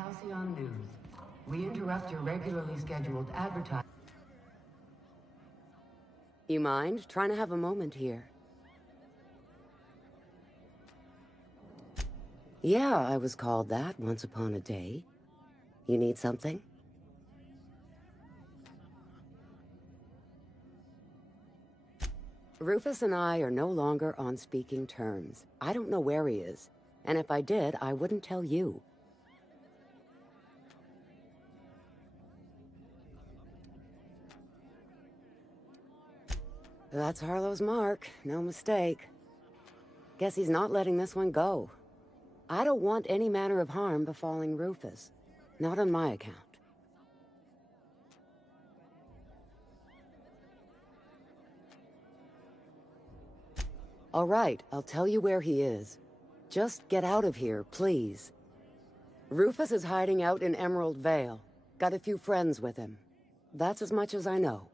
Halcyon News. We interrupt your regularly scheduled advertising. You mind trying to have a moment here? Yeah, I was called that once upon a day. You need something? Rufus and I are no longer on speaking terms. I don't know where he is, and if I did, I wouldn't tell you. That's Harlow's mark, no mistake. Guess he's not letting this one go. I don't want any manner of harm befalling Rufus. Not on my account. All right, I'll tell you where he is. Just get out of here, please. Rufus is hiding out in Emerald Vale. Got a few friends with him. That's as much as I know.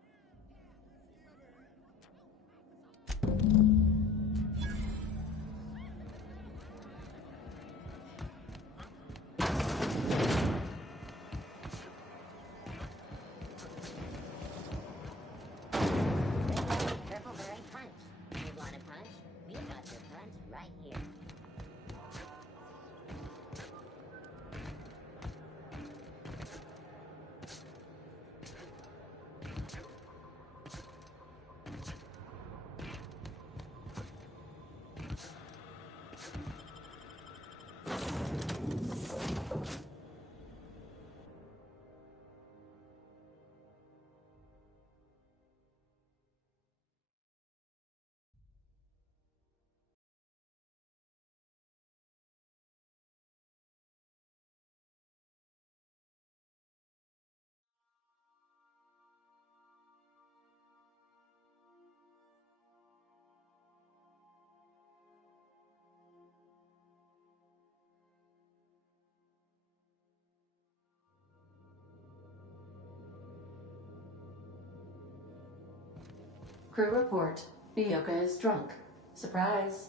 Crew report. Bioka is drunk. Surprise.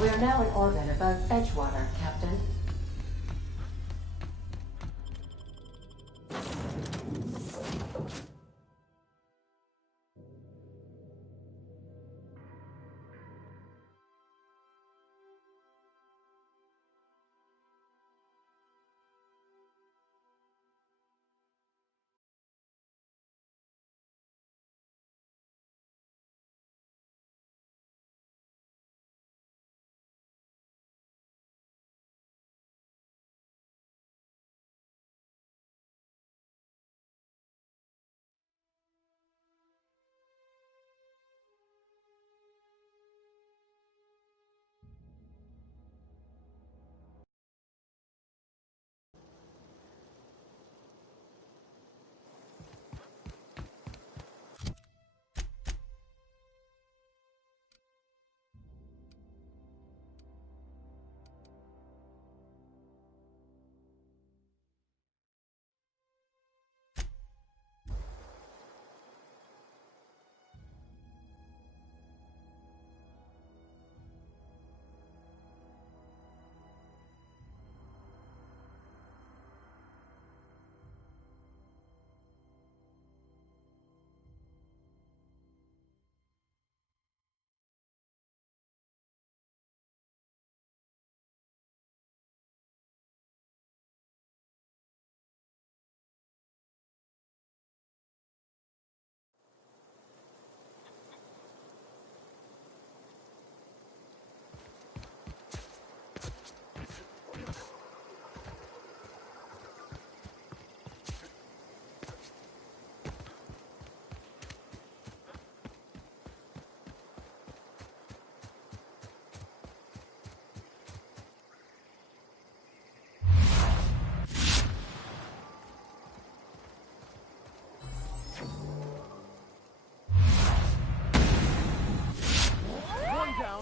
We are now in orbit above Edgewater, Captain.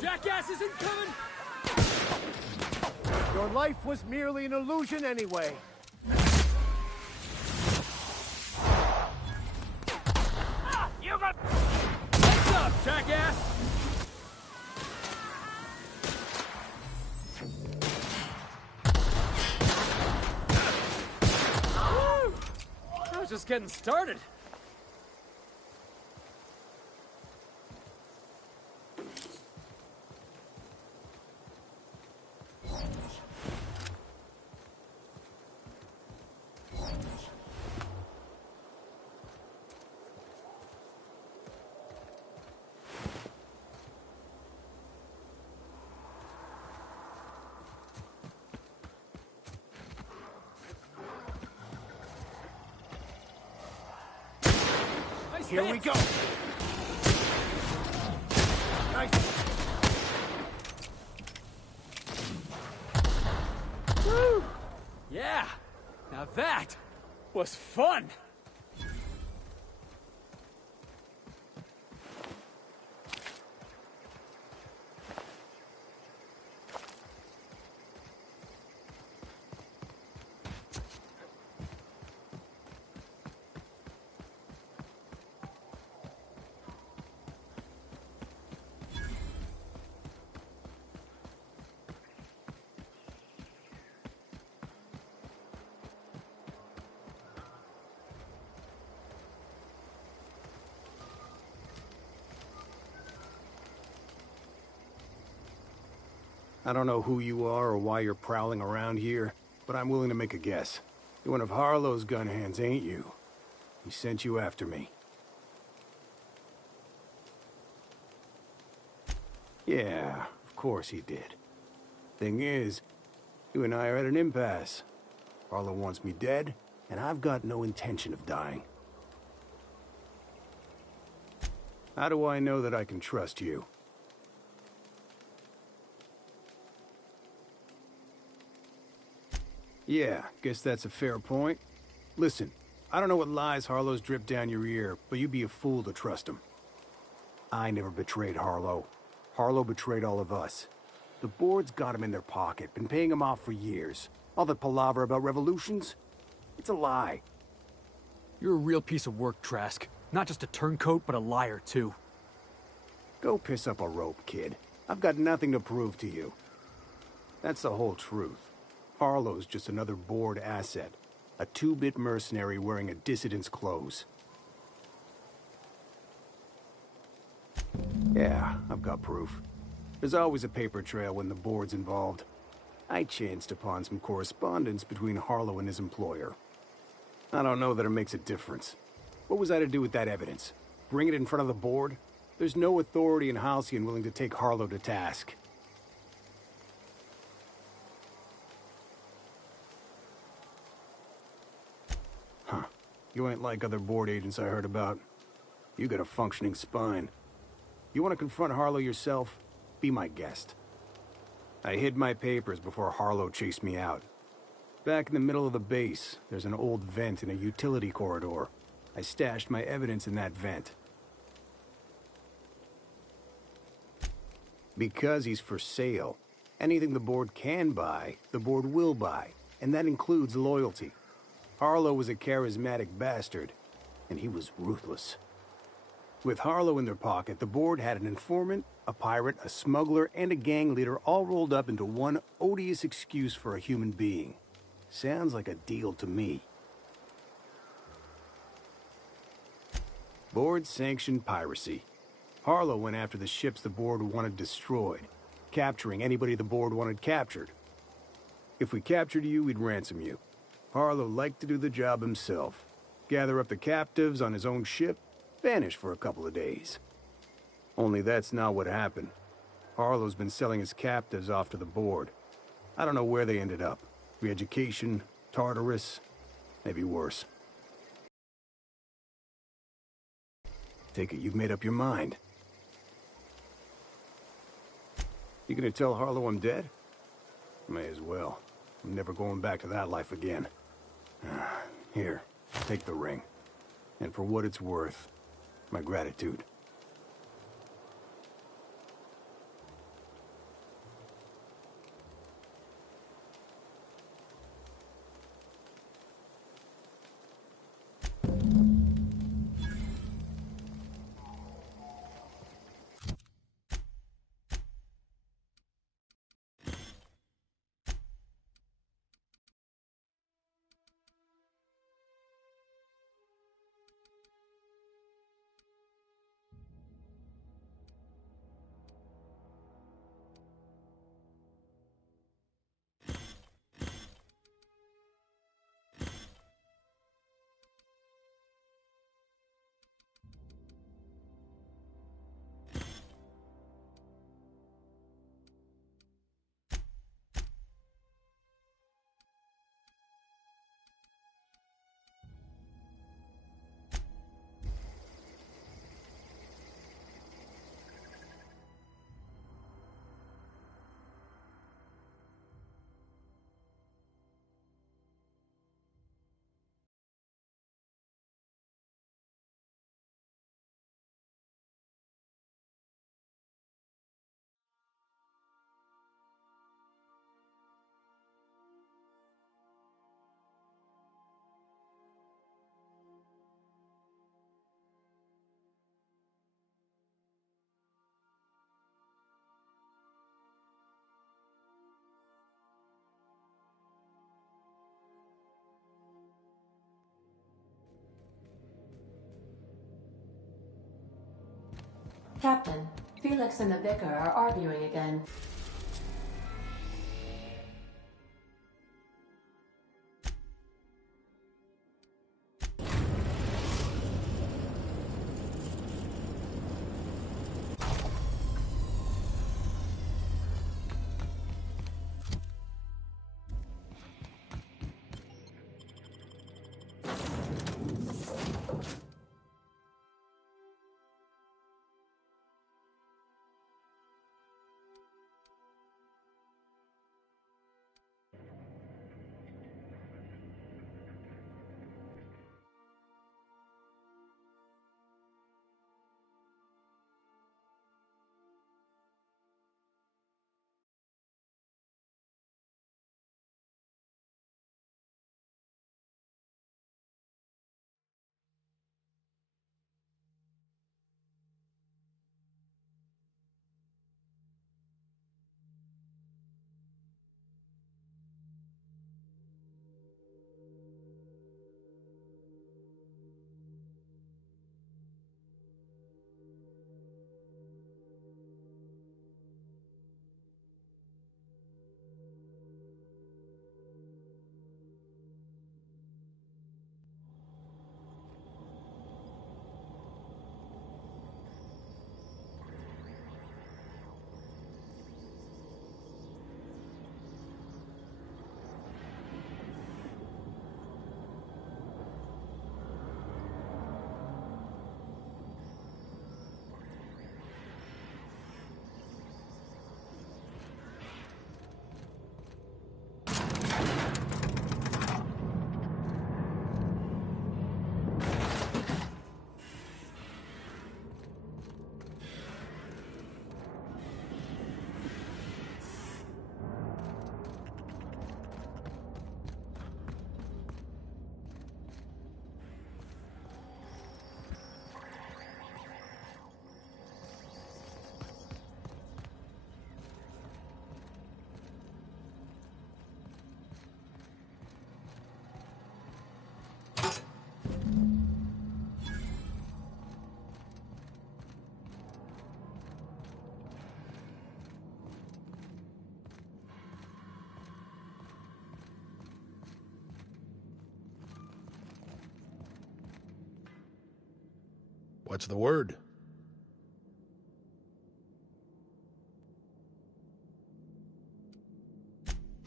Jackass isn't coming! Your life was merely an illusion anyway. You got... What's up, jackass? Woo! I was just getting started. Here we go. Nice. Woo! Yeah, now that was fun. I don't know who you are or why you're prowling around here, but I'm willing to make a guess. You're one of Harlow's gun hands, ain't you? He sent you after me. Yeah, of course he did. Thing is, you and I are at an impasse. Harlow wants me dead, and I've got no intention of dying. How do I know that I can trust you? Yeah, guess that's a fair point. Listen, I don't know what lies Harlow's dripped down your ear, but you'd be a fool to trust him. I never betrayed Harlow. Harlow betrayed all of us. The board's got him in their pocket, been paying him off for years. All that palaver about revolutions? It's a lie. You're a real piece of work, Trask. Not just a turncoat, but a liar, too. Go piss up a rope, kid. I've got nothing to prove to you. That's the whole truth. Harlow's just another board asset. A two-bit mercenary wearing a dissident's clothes. Yeah, I've got proof. There's always a paper trail when the board's involved. I chanced upon some correspondence between Harlow and his employer. I don't know that it makes a difference. What was I to do with that evidence? Bring it in front of the board? There's no authority in Halcyon willing to take Harlow to task. Huh. You ain't like other board agents I heard about. You got a functioning spine. You want to confront Harlow yourself? Be my guest. I hid my papers before Harlow chased me out. Back in the middle of the base, there's an old vent in a utility corridor. I stashed my evidence in that vent. Because he's for sale. Anything the board can buy, the board will buy. And that includes loyalty. Harlow was a charismatic bastard, and he was ruthless. With Harlow in their pocket, the board had an informant, a pirate, a smuggler, and a gang leader all rolled up into one odious excuse for a human being. Sounds like a deal to me. Board-sanctioned piracy. Harlow went after the ships the board wanted destroyed, capturing anybody the board wanted captured. If we captured you, we'd ransom you. Harlow liked to do the job himself. Gather up the captives on his own ship, vanish for a couple of days. Only that's not what happened. Harlow's been selling his captives off to the board. I don't know where they ended up. Re-education, Tartarus, maybe worse. Take it you've made up your mind. You gonna tell Harlow I'm dead? May as well. I'm never going back to that life again. Here, take the ring. And for what it's worth, my gratitude. Captain, Felix and the Vicar are arguing again. What's the word?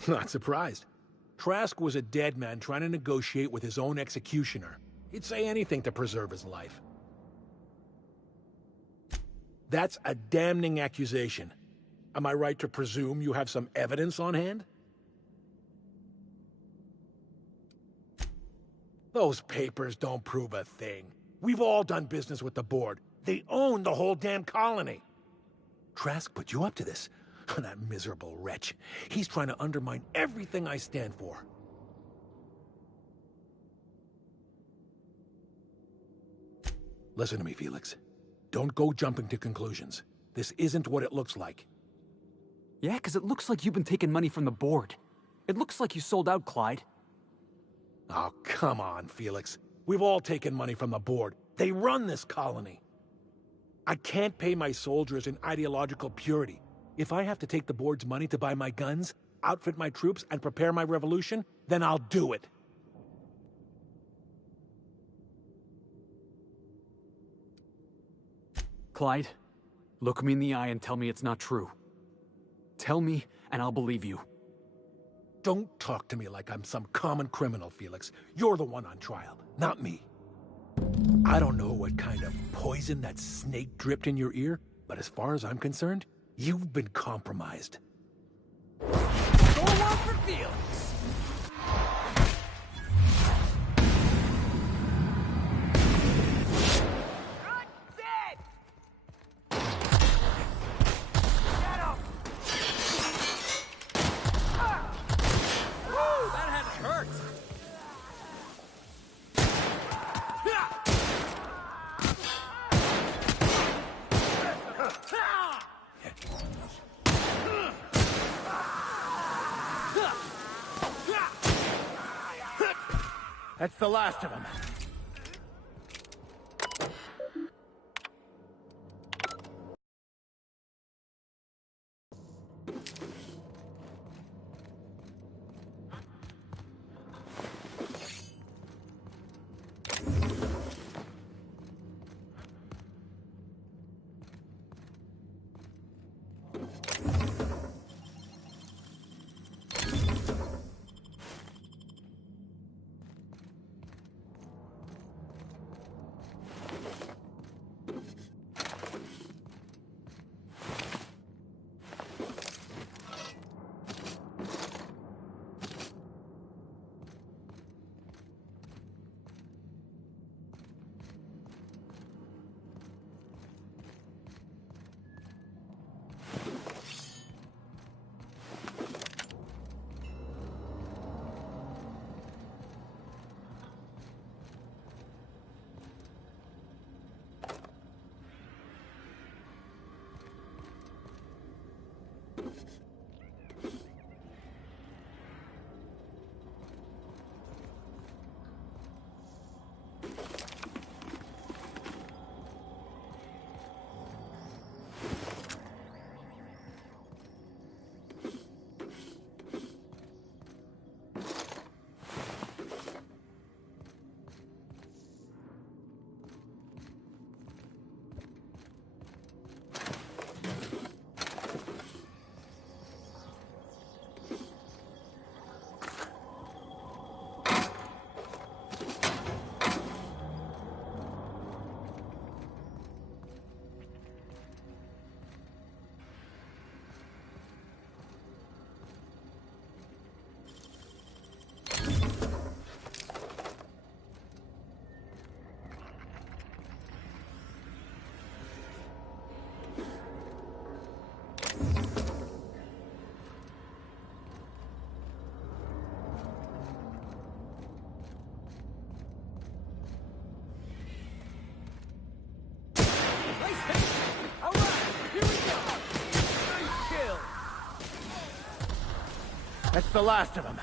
Not surprised. Trask was a dead man trying to negotiate with his own executioner. He'd say anything to preserve his life. That's a damning accusation. Am I right to presume you have some evidence on hand? Those papers don't prove a thing. We've all done business with the board. They own the whole damn colony. Trask put you up to this. That miserable wretch. He's trying to undermine everything I stand for. Listen to me, Felix. Don't go jumping to conclusions. This isn't what it looks like. Yeah, because it looks like you've been taking money from the board. It looks like you sold out, Clyde. Oh, come on, Felix. We've all taken money from the board. They run this colony. I can't pay my soldiers in ideological purity. If I have to take the board's money to buy my guns, outfit my troops, and prepare my revolution, then I'll do it. Clyde, look me in the eye and tell me it's not true. Tell me, and I'll believe you. Don't talk to me like I'm some common criminal, Felix. You're the one on trial, not me. I don't know what kind of poison that snake dripped in your ear, but as far as I'm concerned, you've been compromised. Go along for Felix! Not dead! Get him! Woo, that had to hurt! That's the last of them. That's the last of them.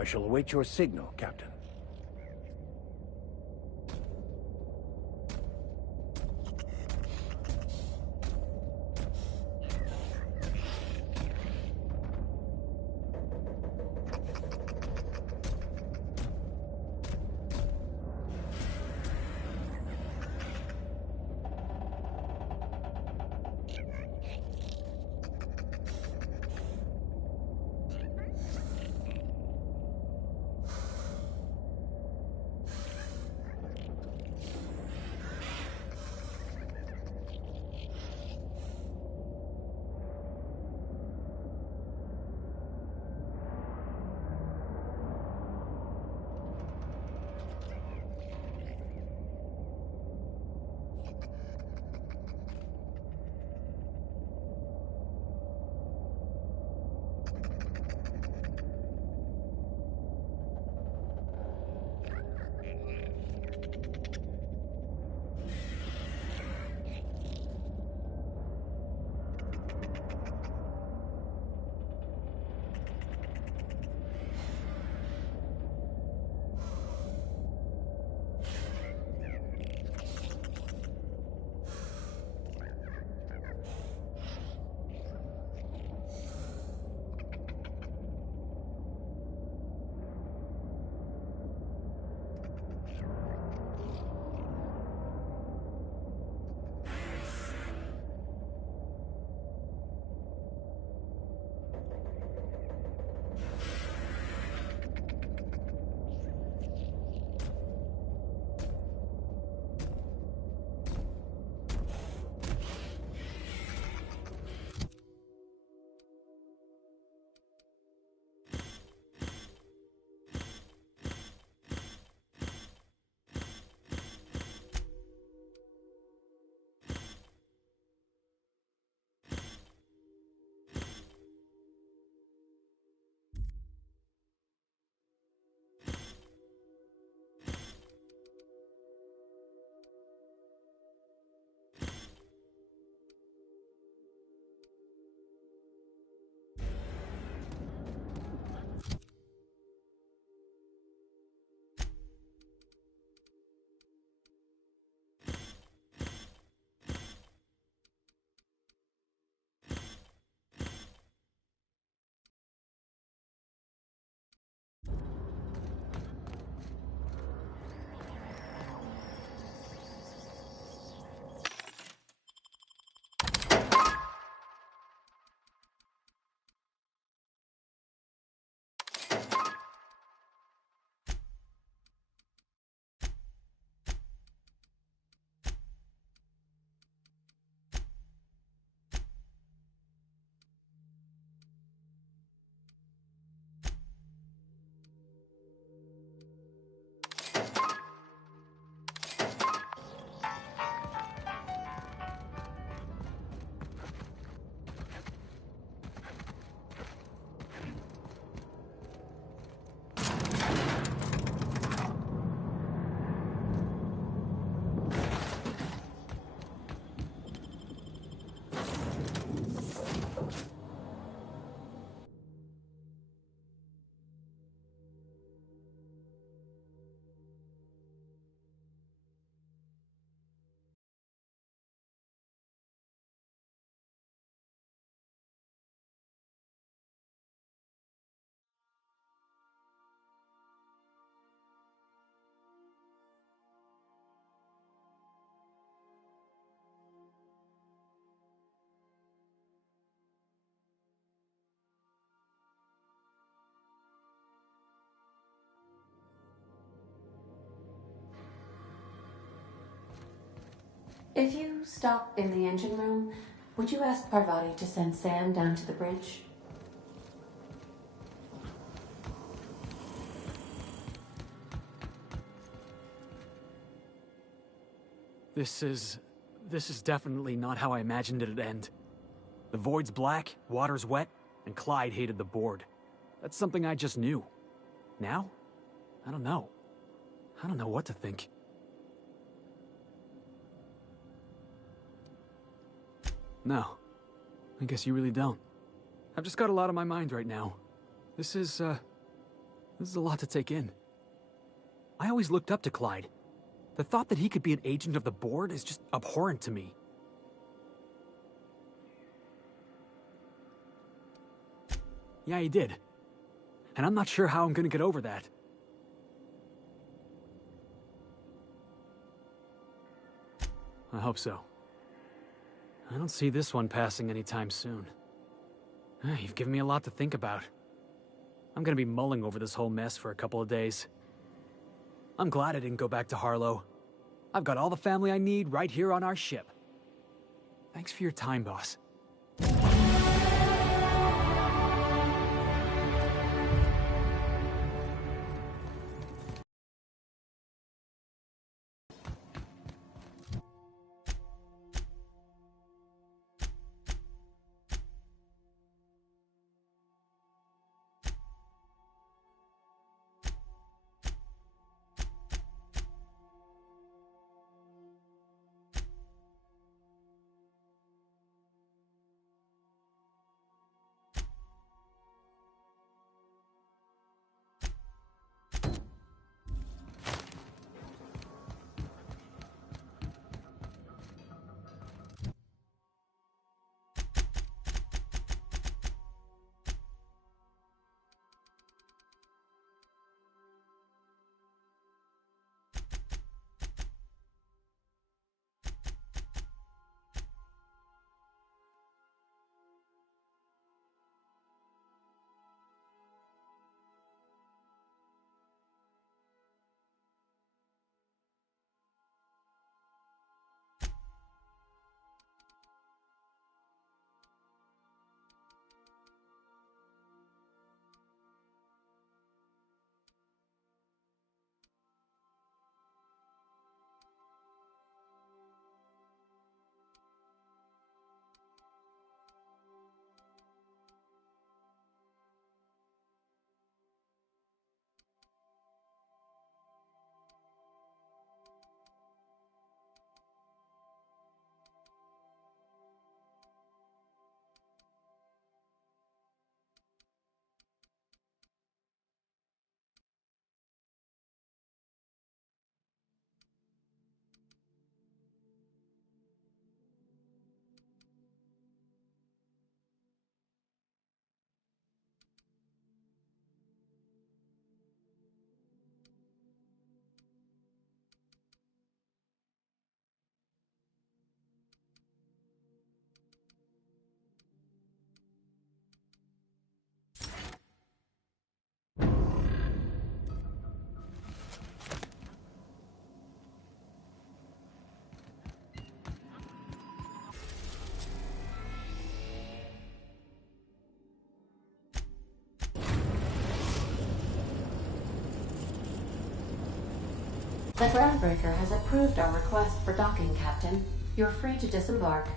I shall await your signal, Captain. If you stop in the engine room, would you ask Parvati to send Sam down to the bridge? This is definitely not how I imagined it'd end. The void's black, water's wet, and Clyde hated the board. That's something I just knew. Now? I don't know. I don't know what to think. No. I guess you really don't. I've just got a lot on my mind right now. This is a lot to take in. I always looked up to Clyde. The thought that he could be an agent of the board is just abhorrent to me. Yeah, he did. And I'm not sure how I'm gonna get over that. I hope so. I don't see this one passing anytime soon. You've given me a lot to think about. I'm gonna be mulling over this whole mess for a couple of days. I'm glad I didn't go back to Harlow. I've got all the family I need right here on our ship. Thanks for your time, boss. The groundbreaker has approved our request for docking, Captain. You're free to disembark.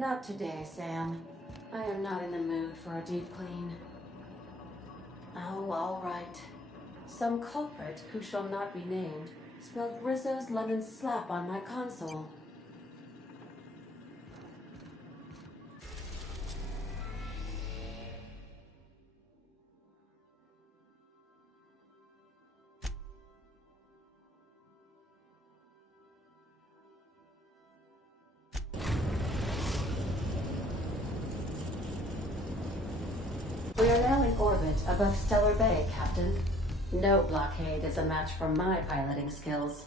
Not today, Sam. I am not in the mood for a deep clean. Oh, all right. Some culprit, who shall not be named, spilled Rizzo's lemon slap on my console. We are now in orbit above Stellar Bay, Captain. No blockade is a match for my piloting skills.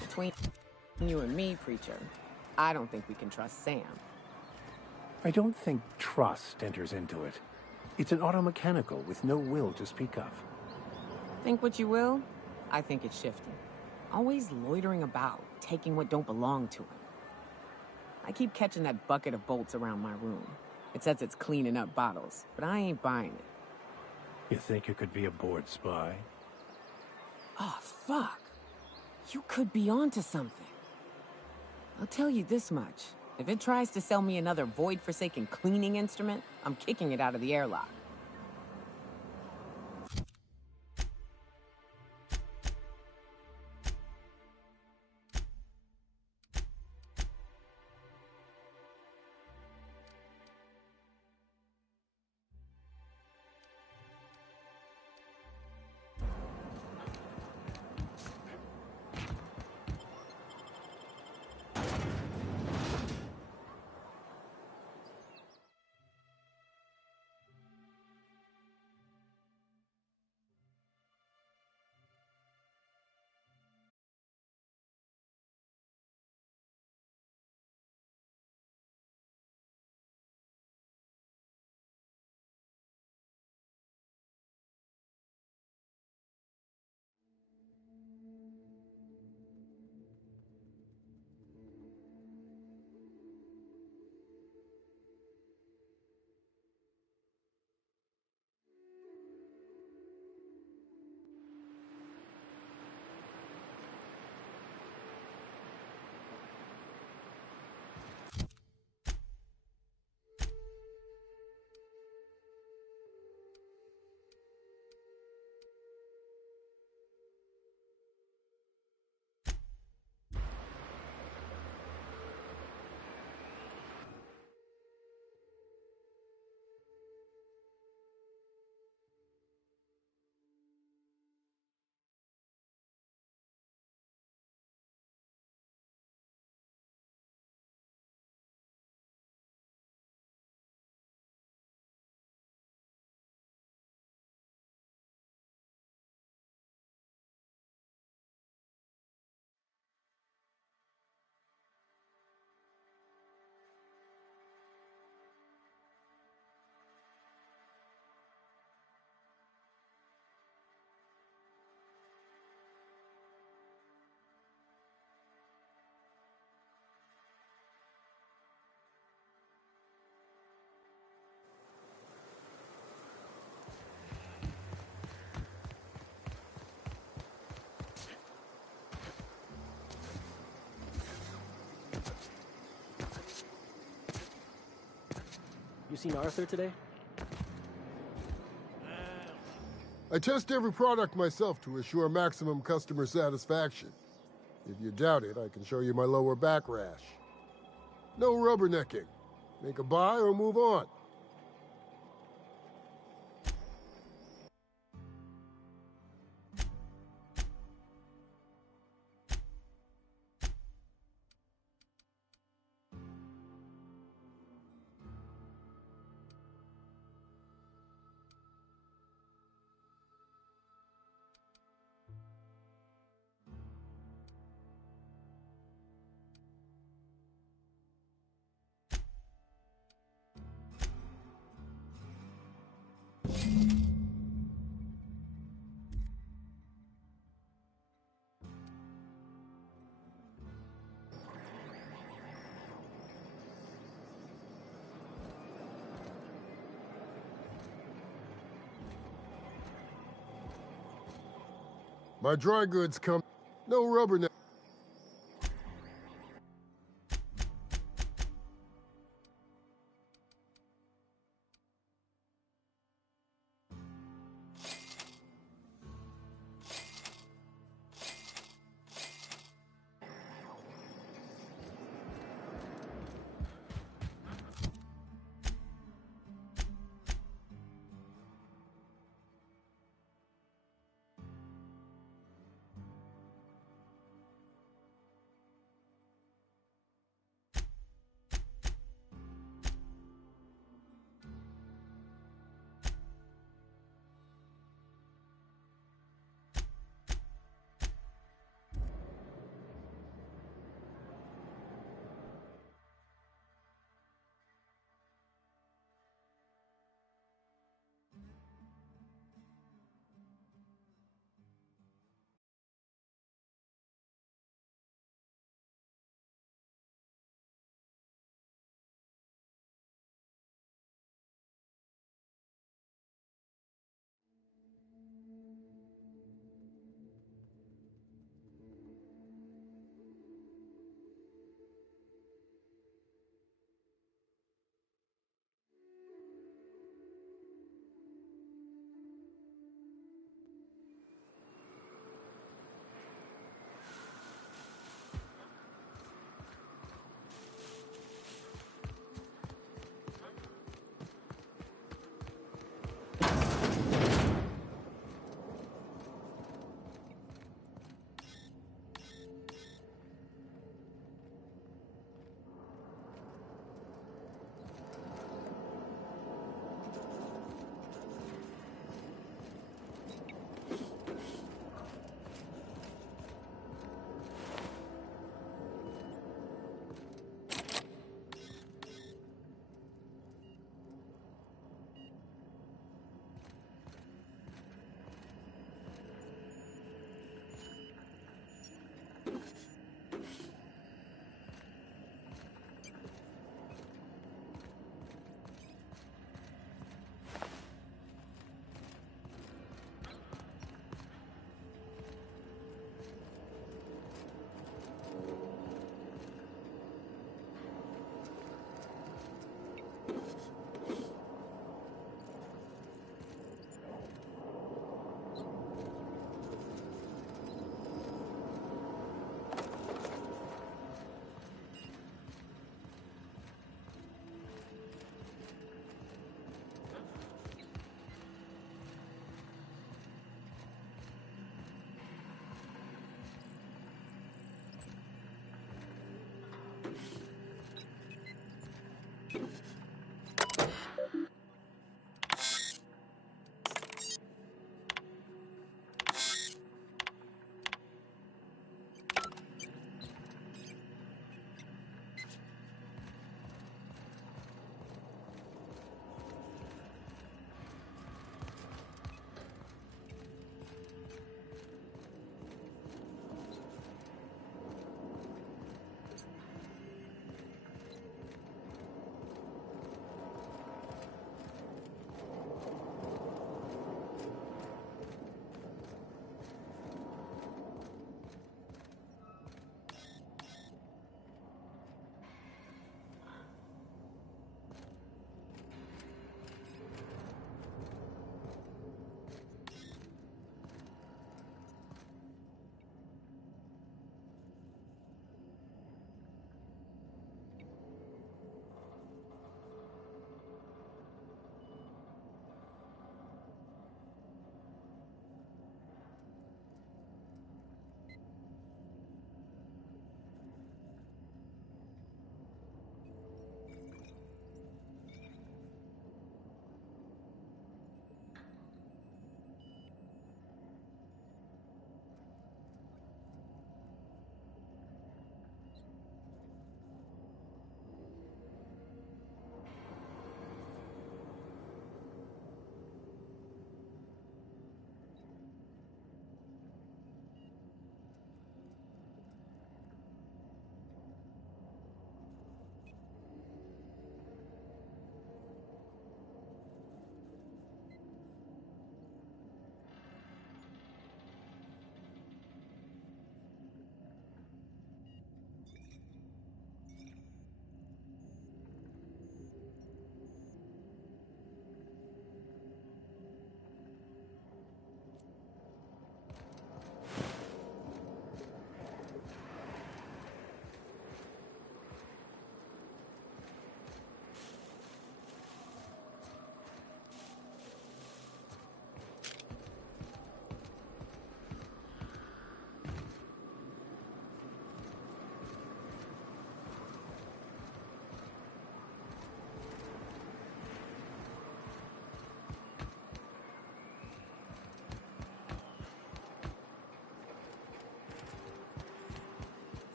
Between you and me, Preacher, I don't think we can trust Sam. I don't think trust enters into it. It's an automechanical with no will to speak of. Think what you will, I think it's shifty. Always loitering about, taking what don't belong to him. I keep catching that bucket of bolts around my room. It says it's cleaning up bottles, but I ain't buying it. You think you could be a board spy? Oh, fuck. You could be onto something. I'll tell you this much. If it tries to sell me another void-forsaken cleaning instrument, I'm kicking it out of the airlock. seen Arthur today? I test every product myself to assure maximum customer satisfaction. If you doubt it, I can show you my lower back rash. No rubbernecking. Make a buy or move on. My dry goods come... No rubberneck.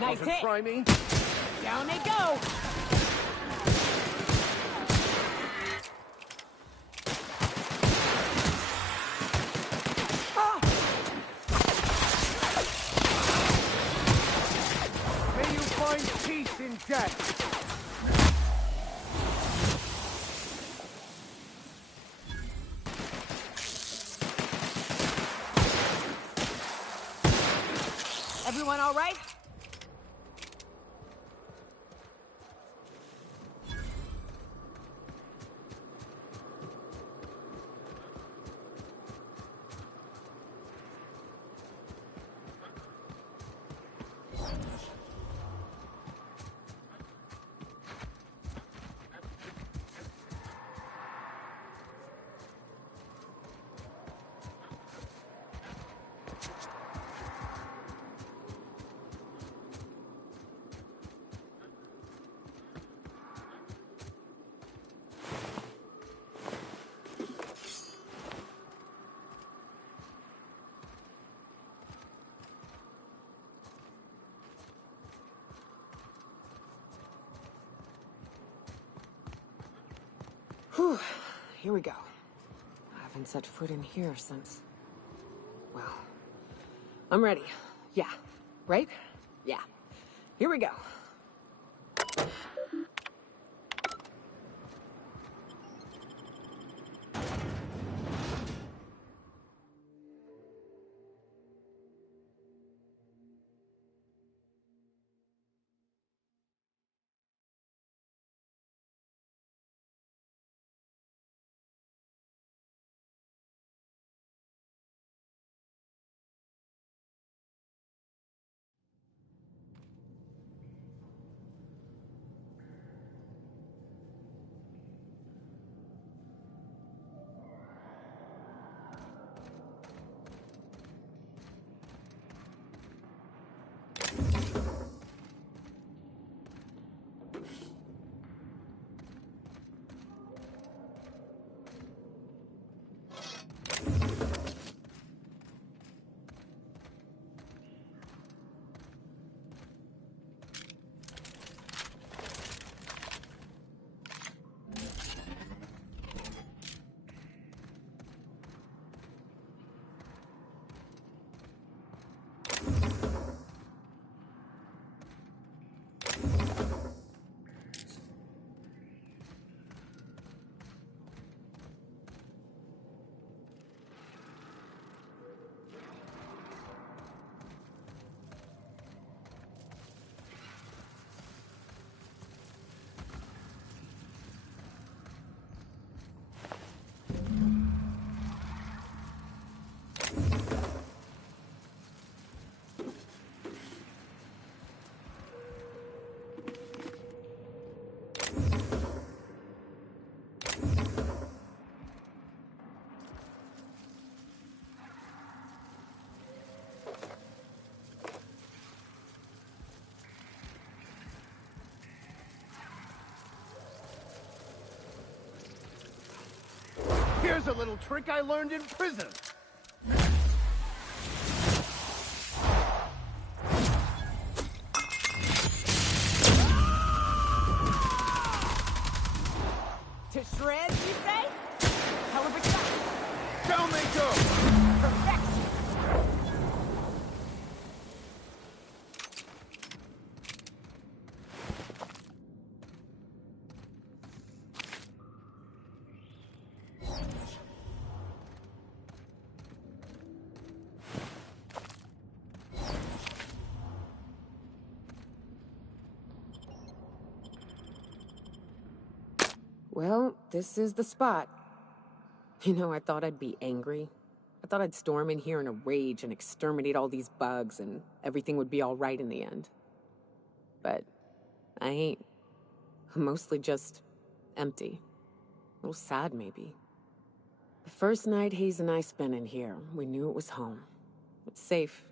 Nice hit. Try me. Down they go. May you find peace in death. Everyone all right? Whew, here we go. I haven't set foot in here since... Well, I'm ready. Yeah, right? Yeah. Here we go. Here's a little trick I learned in prison. To shreds, you say? Hell of a shot. Down they go! Perfection. Well, this is the spot. You know, I thought I'd be angry. I thought I'd storm in here in a rage and exterminate all these bugs and everything would be all right in the end. But I ain't. I'm mostly just empty. A little sad, maybe. The first night Hayes and I spent in here, we knew it was home. It's safe.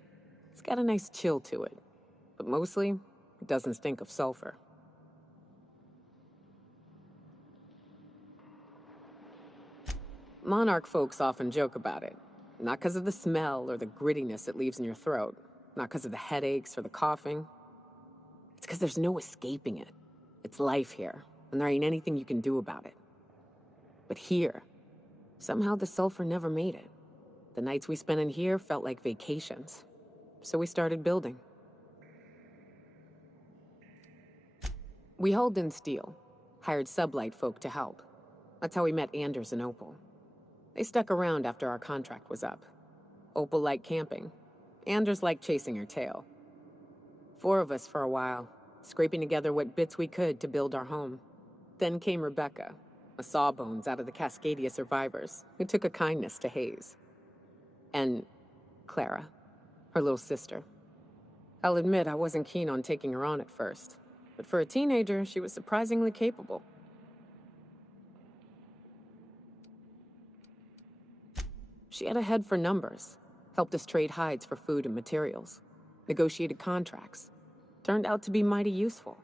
It's got a nice chill to it. But mostly, it doesn't stink of sulfur. Monarch folks often joke about it. Not because of the smell or the grittiness it leaves in your throat. Not because of the headaches or the coughing. It's because there's no escaping it. It's life here, and there ain't anything you can do about it. But here, somehow the sulfur never made it. The nights we spent in here felt like vacations. So we started building. We hauled in steel, hired sublight folk to help. That's how we met Anders and Opal. They stuck around after our contract was up. Opal liked camping. Anders liked chasing her tail. 4 of us for a while, scraping together what bits we could to build our home. Then came Rebecca, a sawbones out of the Cascadia survivors, who took a kindness to Hayes. And Clara, her little sister. I'll admit I wasn't keen on taking her on at first, but for a teenager, she was surprisingly capable. She had a head for numbers, helped us trade hides for food and materials, negotiated contracts. Turned out to be mighty useful.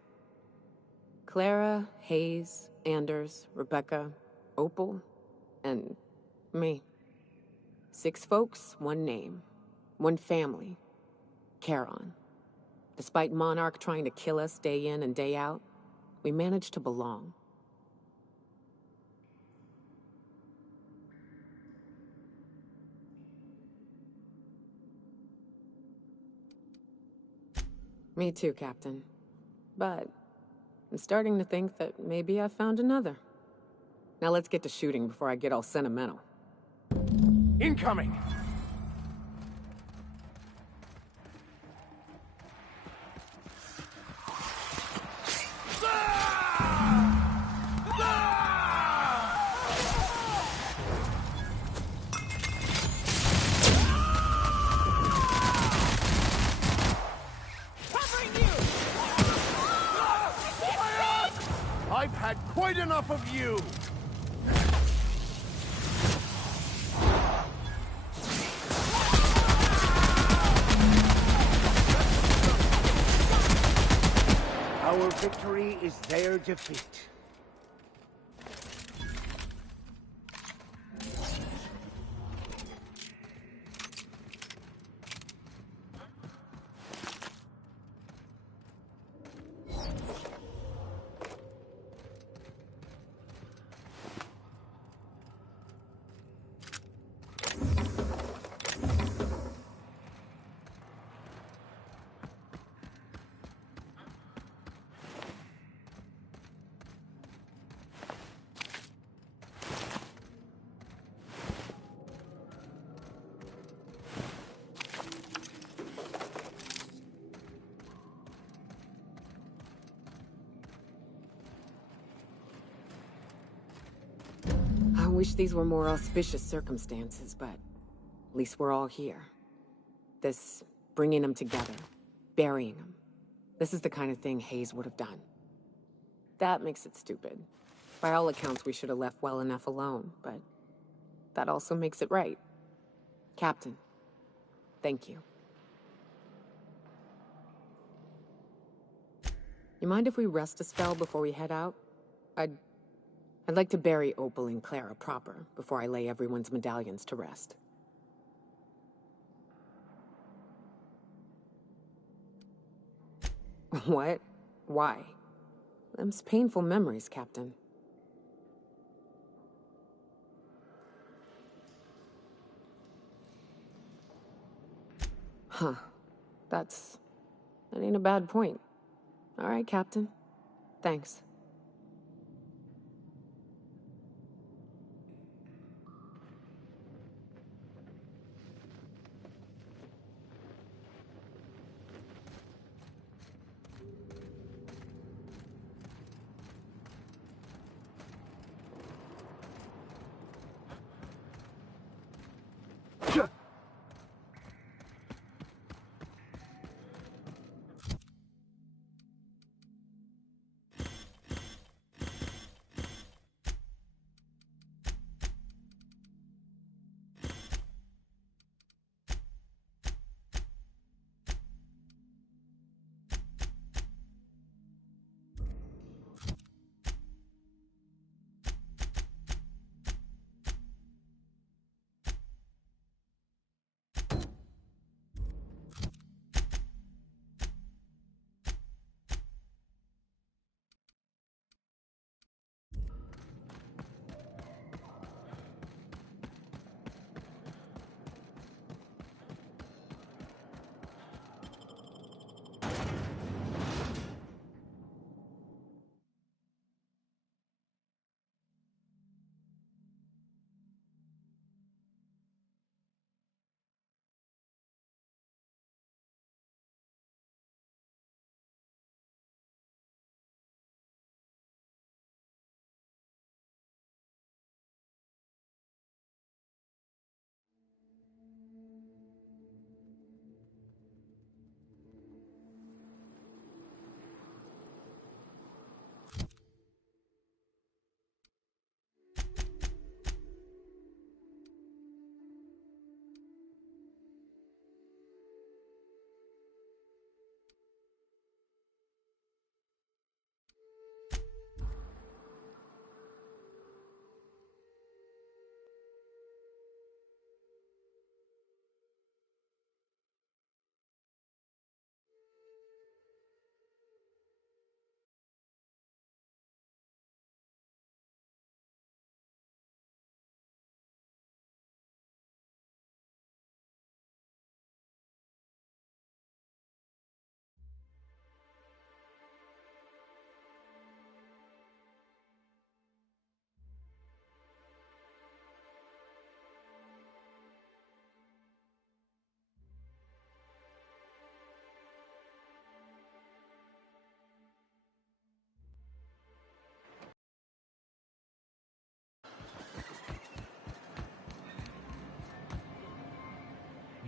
Clara, Hayes, Anders, Rebecca, Opal, and me. 6 folks, 1 name, 1 family. Charon. Despite Monarch trying to kill us day in and day out, we managed to belong. Me too, Captain. But I'm starting to think that maybe I found another. Now let's get to shooting before I get all sentimental. Incoming! I've had quite enough of you! Our victory is their defeat. I wish these were more auspicious circumstances, but at least we're all here. This bringing them together, burying them. This is the kind of thing Hayes would have done. That makes it stupid. By all accounts, we should have left well enough alone, but that also makes it right. Captain, thank you. You mind if we rest a spell before we head out? I'd like to bury Opal and Clara proper before I lay everyone's medallions to rest. What? Why? Them's painful memories, Captain. Huh. That ain't a bad point. All right, Captain. Thanks.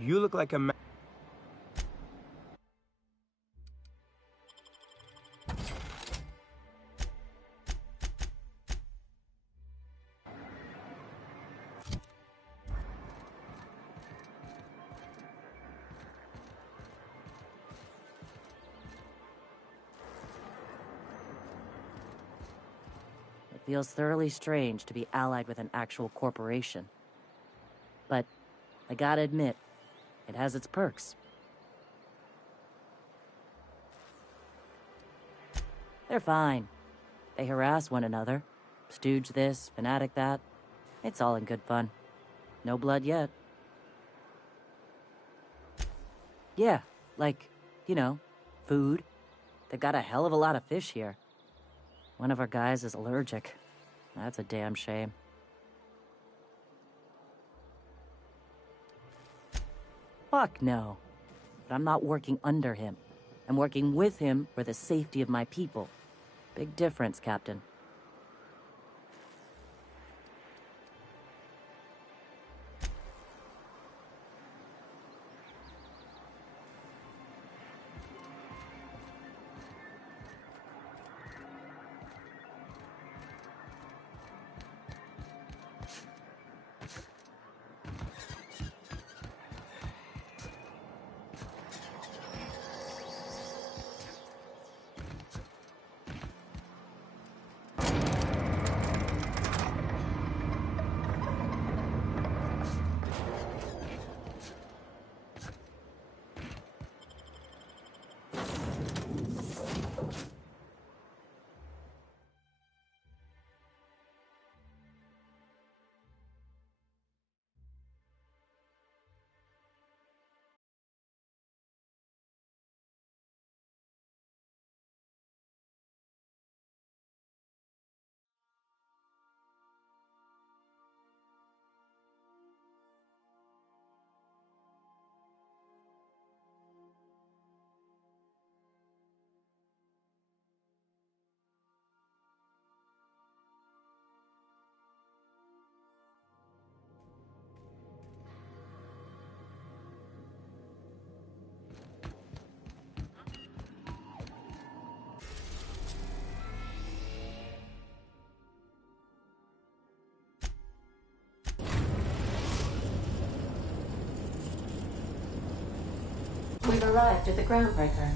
You look like a man. It feels thoroughly strange to be allied with an actual corporation. But I gotta admit, it has its perks. They're fine. They harass one another. Stooge this, fanatic that. It's all in good fun. No blood yet. Yeah, like, you know, food. They've got a hell of a lot of fish here. One of our guys is allergic. That's a damn shame. Fuck no. But I'm not working under him. I'm working with him for the safety of my people. Big difference, Captain. We've arrived at the groundbreaker.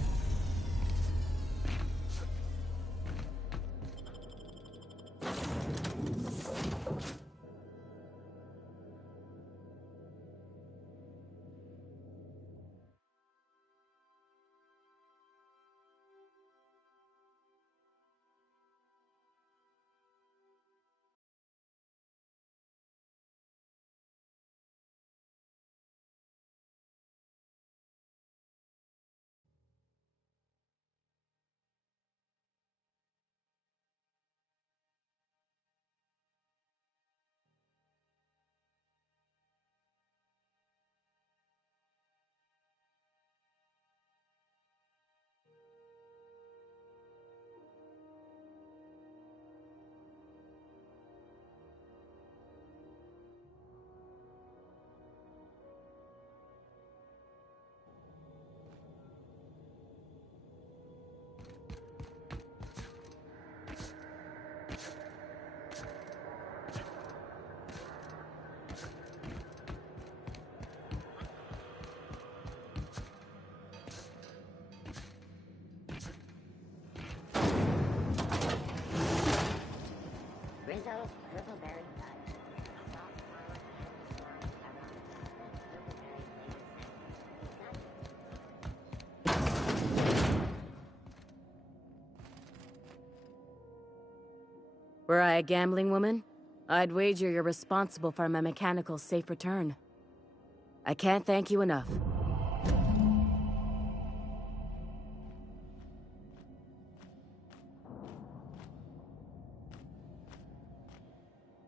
Rizzo's purple berry touch. Were I a gambling woman, I'd wager you're responsible for my mechanical safe return. I can't thank you enough.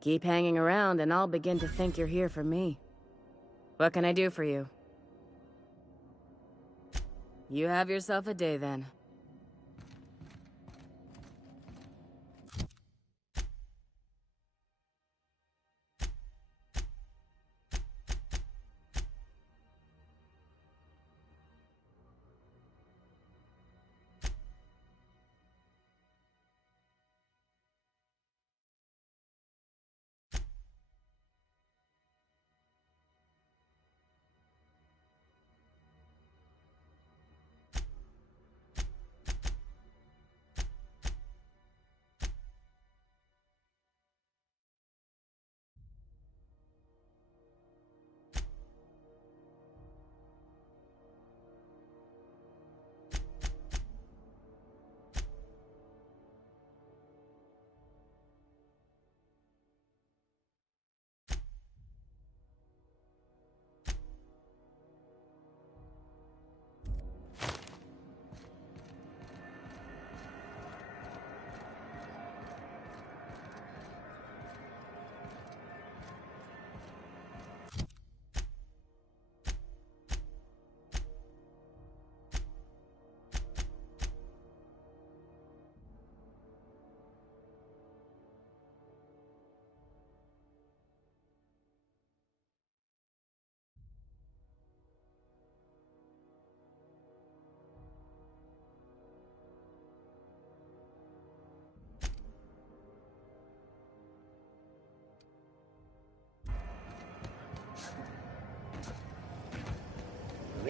Keep hanging around and I'll begin to think you're here for me. What can I do for you? You have yourself a day then.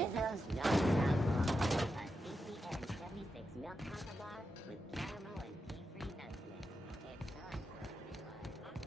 Rizzo's Milk Alcohol. A CCN 76 milk chocolate bar with caramel and pea-free nuts in it. It's time for a rewind.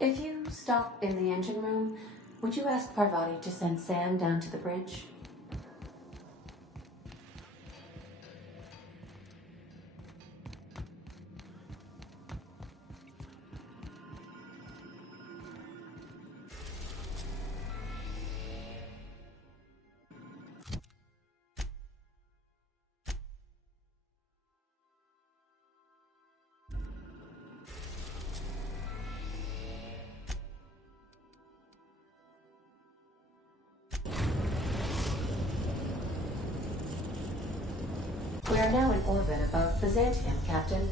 If you stop in the engine room, would you ask Parvati to send Sam down to the bridge? We are now in orbit above Byzantium, Captain.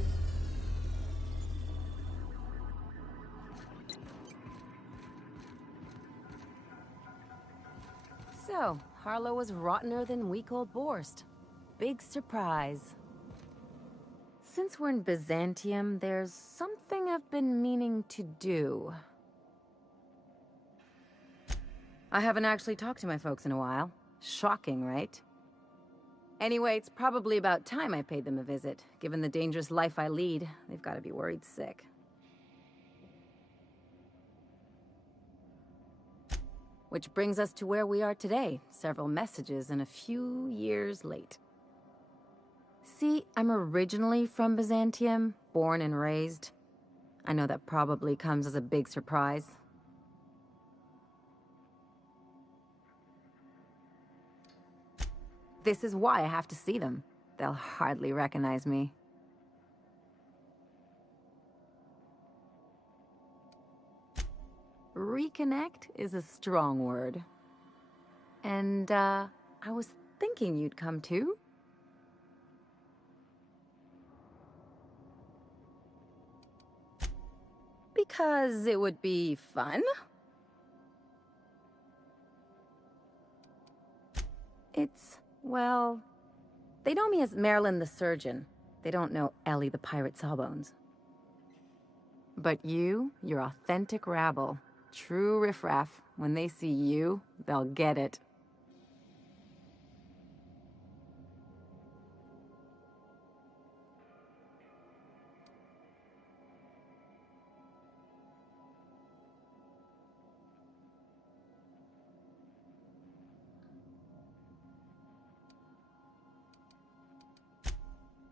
So, Harlow was rottener than week-old Borst. Big surprise. Since we're in Byzantium, there's something I've been meaning to do. I haven't actually talked to my folks in a while. Shocking, right? Anyway, it's probably about time I paid them a visit. Given the dangerous life I lead, they've got to be worried sick. Which brings us to where we are today, several messages and a few years late. See, I'm originally from Byzantium, born and raised. I know that probably comes as a big surprise. This is why I have to see them. They'll hardly recognize me. Reconnect is a strong word. And, I was thinking you'd come too. Because it would be fun? It's, well, they know me as Marilyn the Surgeon. They don't know Ellie the Pirate Sawbones. But you're authentic rabble. True riffraff. When they see you, they'll get it.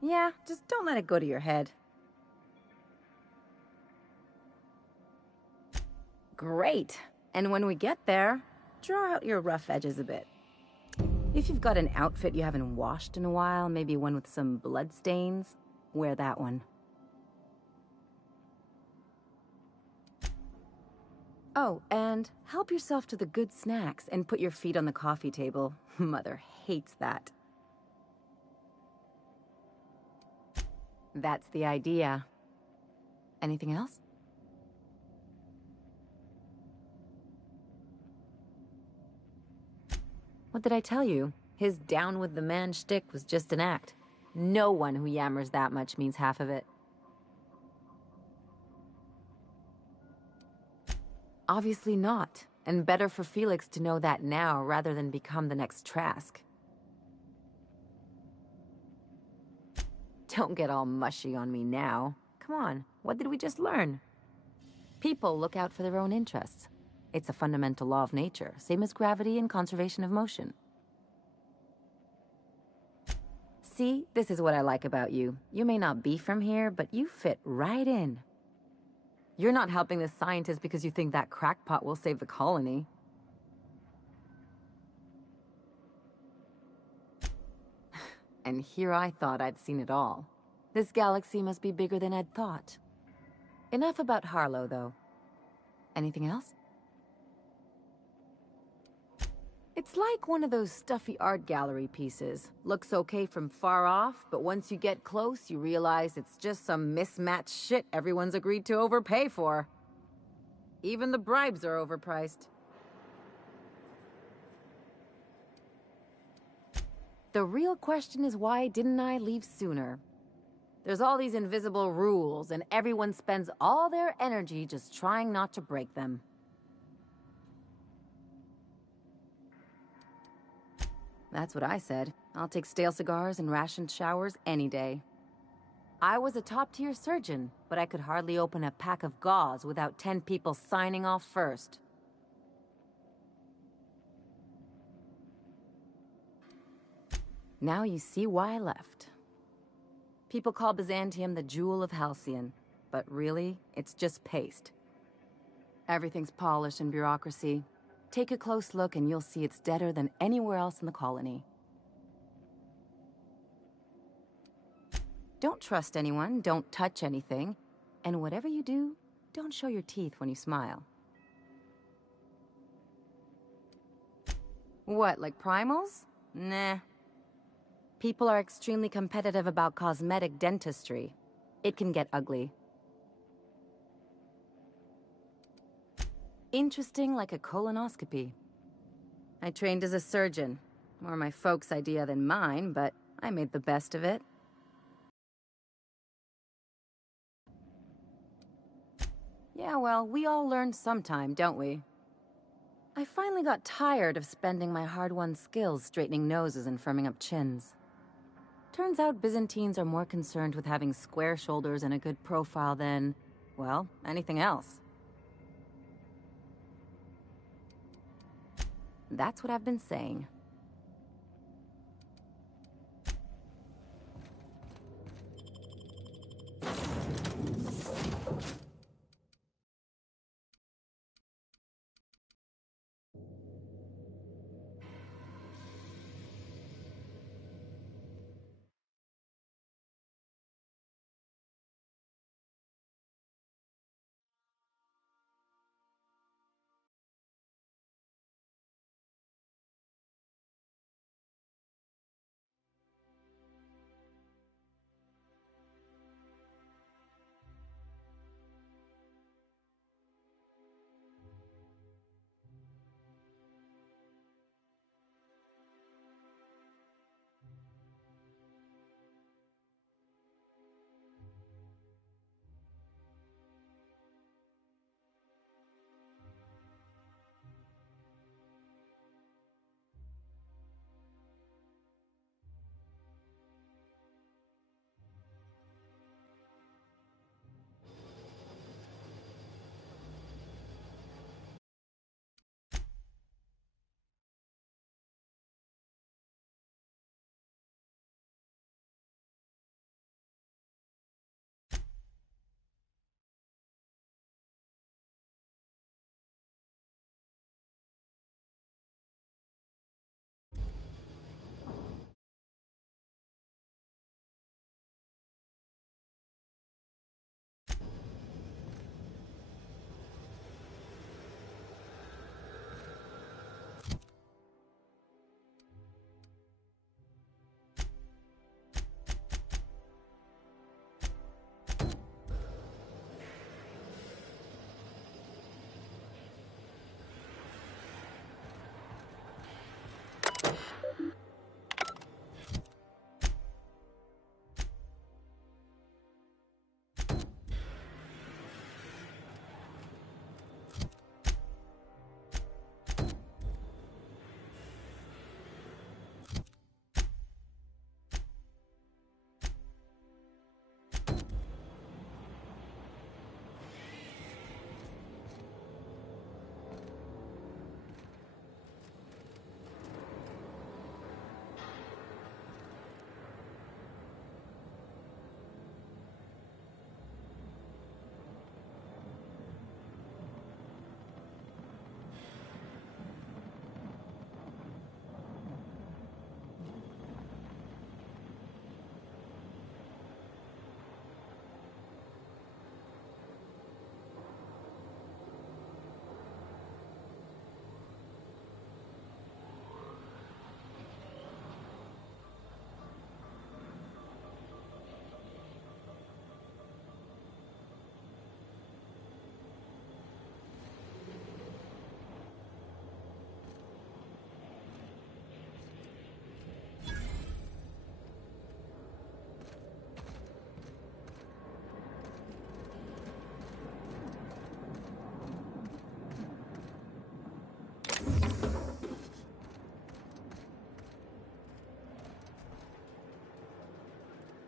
Yeah, just don't let it go to your head. Great. And when we get there, draw out your rough edges a bit. If you've got an outfit you haven't washed in a while, maybe one with some blood stains, wear that one. Oh, and help yourself to the good snacks and put your feet on the coffee table. Mother hates that. That's the idea. Anything else? What did I tell you? His down with the man shtick was just an act. No one who yammers that much means half of it. Obviously not. And better for Felix to know that now rather than become the next Trask. Don't get all mushy on me now. Come on, what did we just learn? People look out for their own interests. It's a fundamental law of nature, same as gravity and conservation of motion. See, this is what I like about you. You may not be from here, but you fit right in. You're not helping the scientists because you think that crackpot will save the colony. And here I thought I'd seen it all. This galaxy must be bigger than I'd thought. Enough about Harlow, though. Anything else? It's like one of those stuffy art gallery pieces. Looks okay from far off, but once you get close, you realize it's just some mismatched shit everyone's agreed to overpay for. Even the bribes are overpriced. The real question is, why didn't I leave sooner? There's all these invisible rules, and everyone spends all their energy just trying not to break them. That's what I said. I'll take stale cigars and rationed showers any day. I was a top-tier surgeon, but I could hardly open a pack of gauze without 10 people signing off first. Now you see why I left. People call Byzantium the jewel of Halcyon, but really, it's just paste. Everything's polish and bureaucracy. Take a close look and you'll see it's deader than anywhere else in the colony. Don't trust anyone, don't touch anything, and whatever you do, don't show your teeth when you smile. What, like primals? Nah. People are extremely competitive about cosmetic dentistry. It can get ugly. Interesting like a colonoscopy. I trained as a surgeon. More my folks' idea than mine, but I made the best of it. Yeah, well, we all learn sometime, don't we? I finally got tired of spending my hard-won skills straightening noses and firming up chins. Turns out Byzantines are more concerned with having square shoulders and a good profile than, well, anything else. That's what I've been saying.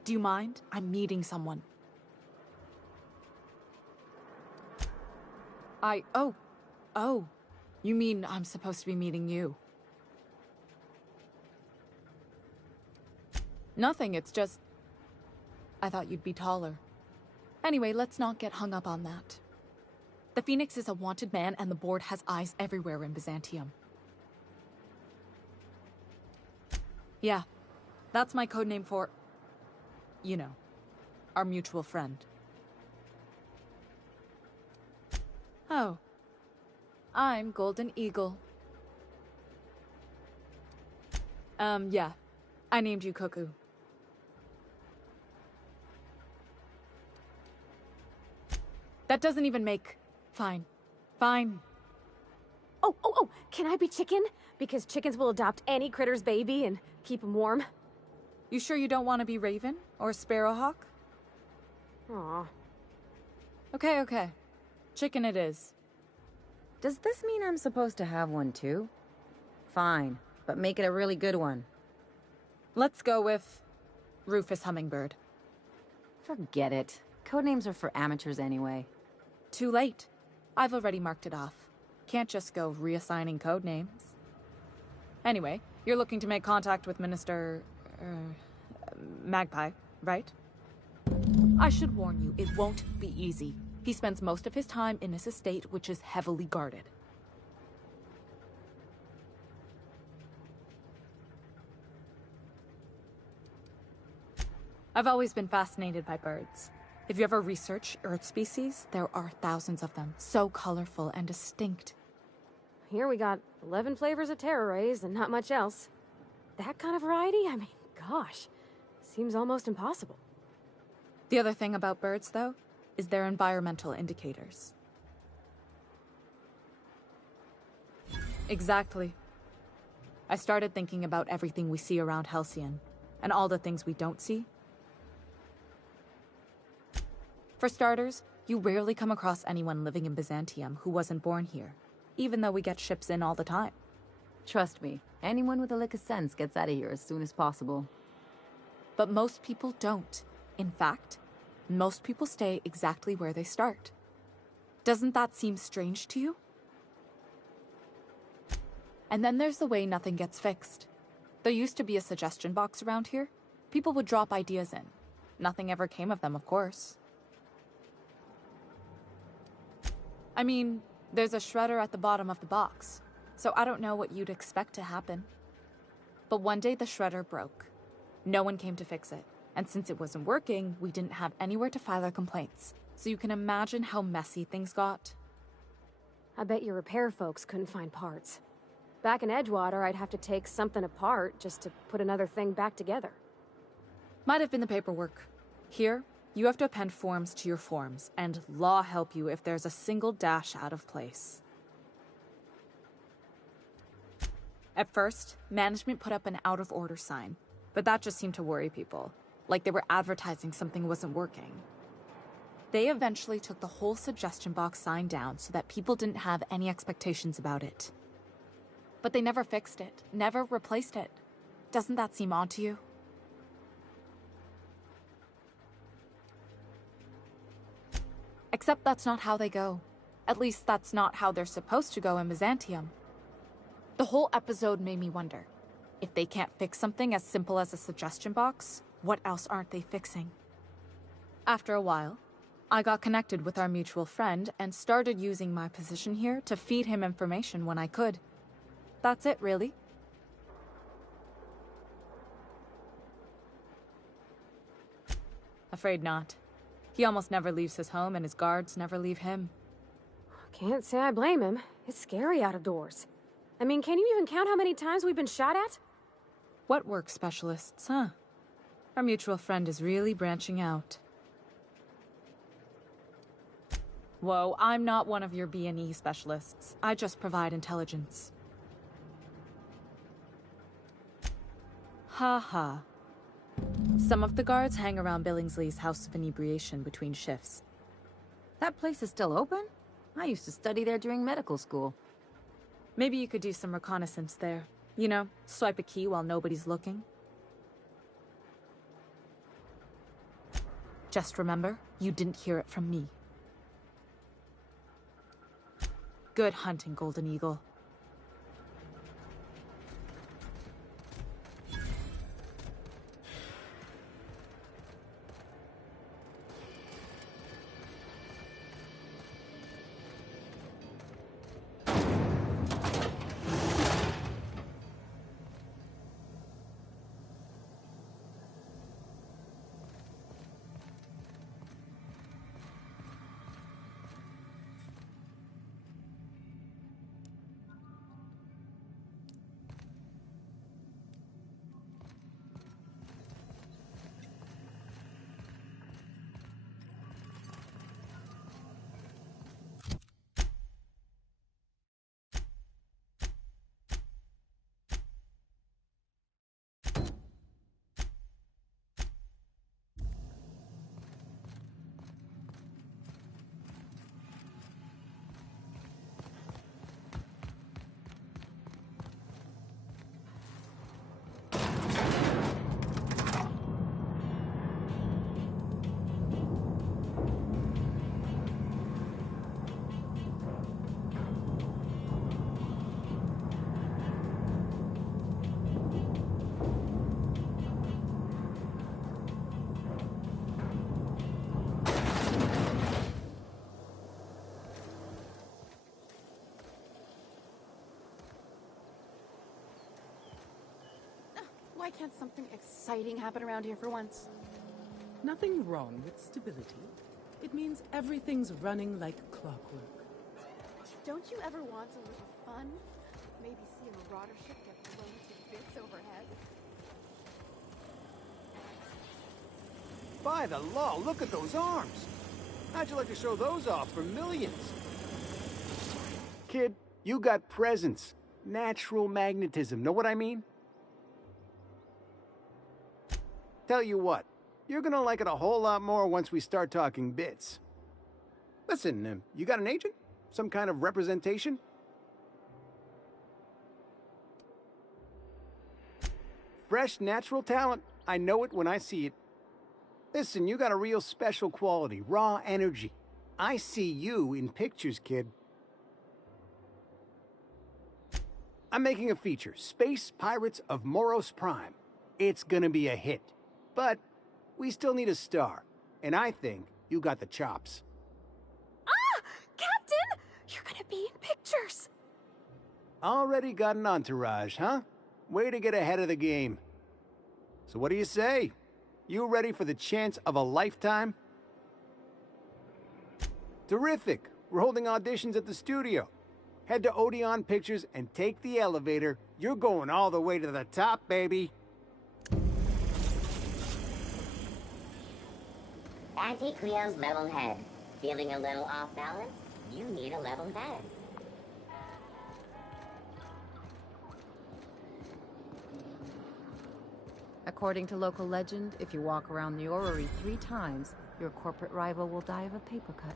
Do you mind? I'm meeting someone. Oh. You mean I'm supposed to be meeting you? Nothing, it's just... I thought you'd be taller. Anyway, let's not get hung up on that. The Phoenix is a wanted man, and the board has eyes everywhere in Byzantium. Yeah, that's my codename for... you know, our mutual friend. Oh. I'm Golden Eagle. Yeah. I named you Cuckoo. That doesn't even make... Fine. Fine. Oh, can I be chicken? Because chickens will adopt any critter's baby and keep him warm. You sure you don't want to be Raven? Or Sparrowhawk? Aw. Okay. Chicken it is. Does this mean I'm supposed to have one too? Fine, but make it a really good one. Let's go with... Rufus Hummingbird. Forget it. Codenames are for amateurs anyway. Too late. I've already marked it off. Can't just go reassigning codenames. Anyway, you're looking to make contact with Minister... Magpie, right? I should warn you, it won't be easy. He spends most of his time in his estate, which is heavily guarded. I've always been fascinated by birds. If you ever research Earth species, there are thousands of them, so colorful and distinct. Here we got 11 flavors of terror rays and not much else. That kind of variety? I mean, gosh, seems almost impossible. The other thing about birds, though, is their environmental indicators. Exactly. I started thinking about everything we see around Halcyon, and all the things we don't see. For starters, you rarely come across anyone living in Byzantium who wasn't born here, even though we get ships in all the time. Trust me, anyone with a lick of sense gets out of here as soon as possible. But most people don't. In fact, most people stay exactly where they start. Doesn't that seem strange to you? And then there's the way nothing gets fixed. There used to be a suggestion box around here. People would drop ideas in. Nothing ever came of them, of course. I mean, there's a shredder at the bottom of the box, so I don't know what you'd expect to happen. But one day the shredder broke. No one came to fix it, and since it wasn't working, we didn't have anywhere to file our complaints. So you can imagine how messy things got. I bet your repair folks couldn't find parts. Back in Edgewater, I'd have to take something apart just to put another thing back together. Might have been the paperwork. Here, you have to append forms to your forms, and law help you if there's a single dash out of place. At first, management put up an out-of-order sign, but that just seemed to worry people, like they were advertising something wasn't working. They eventually took the whole suggestion box sign down so that people didn't have any expectations about it. But they never fixed it, never replaced it. Doesn't that seem odd to you? Except that's not how they go. At least that's not how they're supposed to go in Byzantium. The whole episode made me wonder, if they can't fix something as simple as a suggestion box, what else aren't they fixing? After a while, I got connected with our mutual friend and started using my position here to feed him information when I could. That's it, really. Afraid not. He almost never leaves his home, and his guards never leave him. Can't say I blame him. It's scary out of doors. I mean, can you even count how many times we've been shot at? What work specialists, huh? Our mutual friend is really branching out. Whoa, I'm not one of your B&E specialists. I just provide intelligence. Ha ha. Some of the guards hang around Billingsley's House of Inebriation between shifts. That place is still open? I used to study there during medical school. Maybe you could do some reconnaissance there. You know, swipe a key while nobody's looking. Just remember, you didn't hear it from me. Good hunting, Golden Eagle. Why can't something exciting happen around here for once? Nothing wrong with stability. It means everything's running like clockwork. Don't you ever want a little fun? Maybe see a marauder ship get blown to bits overhead? By the law, look at those arms! How'd you like to show those off for millions? Kid, you got presence. Natural magnetism, know what I mean? Tell you what, you're gonna like it a whole lot more once we start talking bits. Listen, you got an agent? Some kind of representation? Fresh, natural talent. I know it when I see it. Listen, you got a real special quality, raw energy. I see you in pictures, kid. I'm making a feature, Space Pirates of Moros Prime. It's gonna be a hit. But we still need a star, and I think you got the chops. Ah! Captain! You're gonna be in pictures! Already got an entourage, huh? Way to get ahead of the game. So what do you say? You ready for the chance of a lifetime? Terrific! We're holding auditions at the studio. Head to Odeon Pictures and take the elevator. You're going all the way to the top, baby. Auntie Cleo's level head. Feeling a little off balance? You need a level head. According to local legend, if you walk around the orrery 3 times, your corporate rival will die of a paper cut.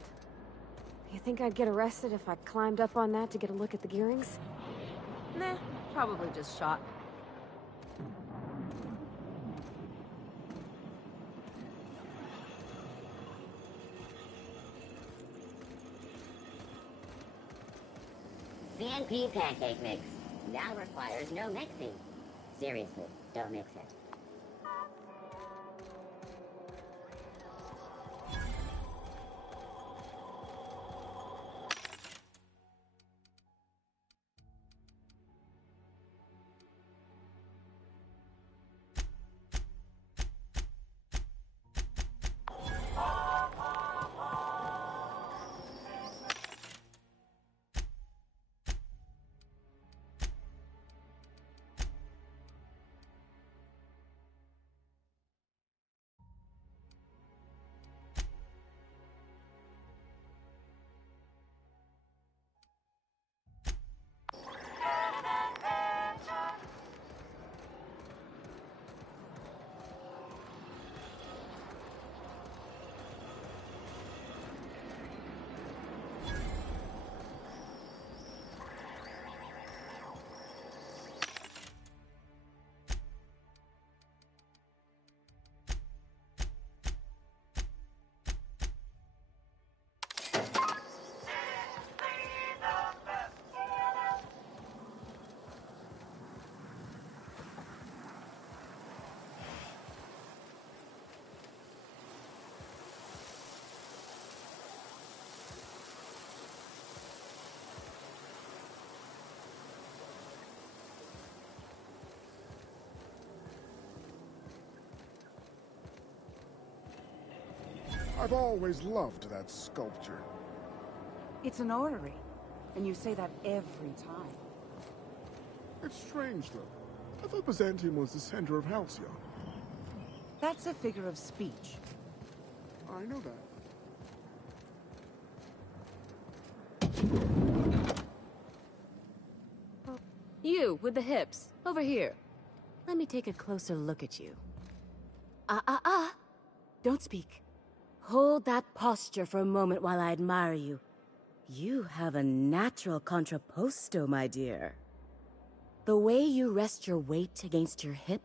You think I'd get arrested if I climbed up on that to get a look at the gearings? Nah, probably just shot. CNP pancake mix. Now requires no mixing. Seriously, don't mix it. I've always loved that sculpture. It's an orrery, and you say that every time. It's strange, though. I thought Byzantium was the center of Halcyon. That's a figure of speech. I know that. You, with the hips. Over here. Let me take a closer look at you. Don't speak. Hold that posture for a moment while I admire you. You have a natural contrapposto, my dear. The way you rest your weight against your hip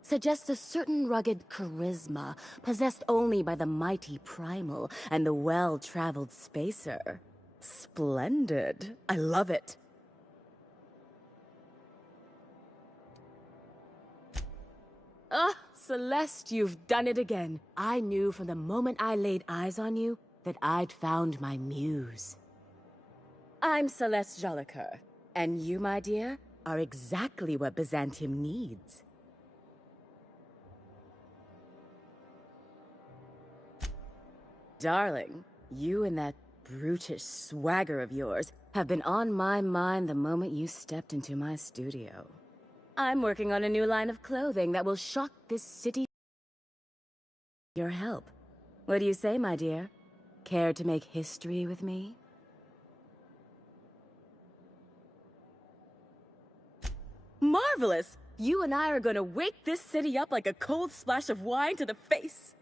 suggests a certain rugged charisma possessed only by the mighty primal and the well-traveled spacer. Splendid. I love it. Ah, Celeste, you've done it again. I knew from the moment I laid eyes on you that I'd found my muse. I'm Celeste Jolicoeur, and you, my dear, are exactly what Byzantium needs. Darling, you and that brutish swagger of yours have been on my mind the moment you stepped into my studio. I'm working on a new line of clothing that will shock this city. Your help. What do you say, my dear? Care to make history with me? Marvelous! You and I are gonna wake this city up like a cold splash of wine to the face.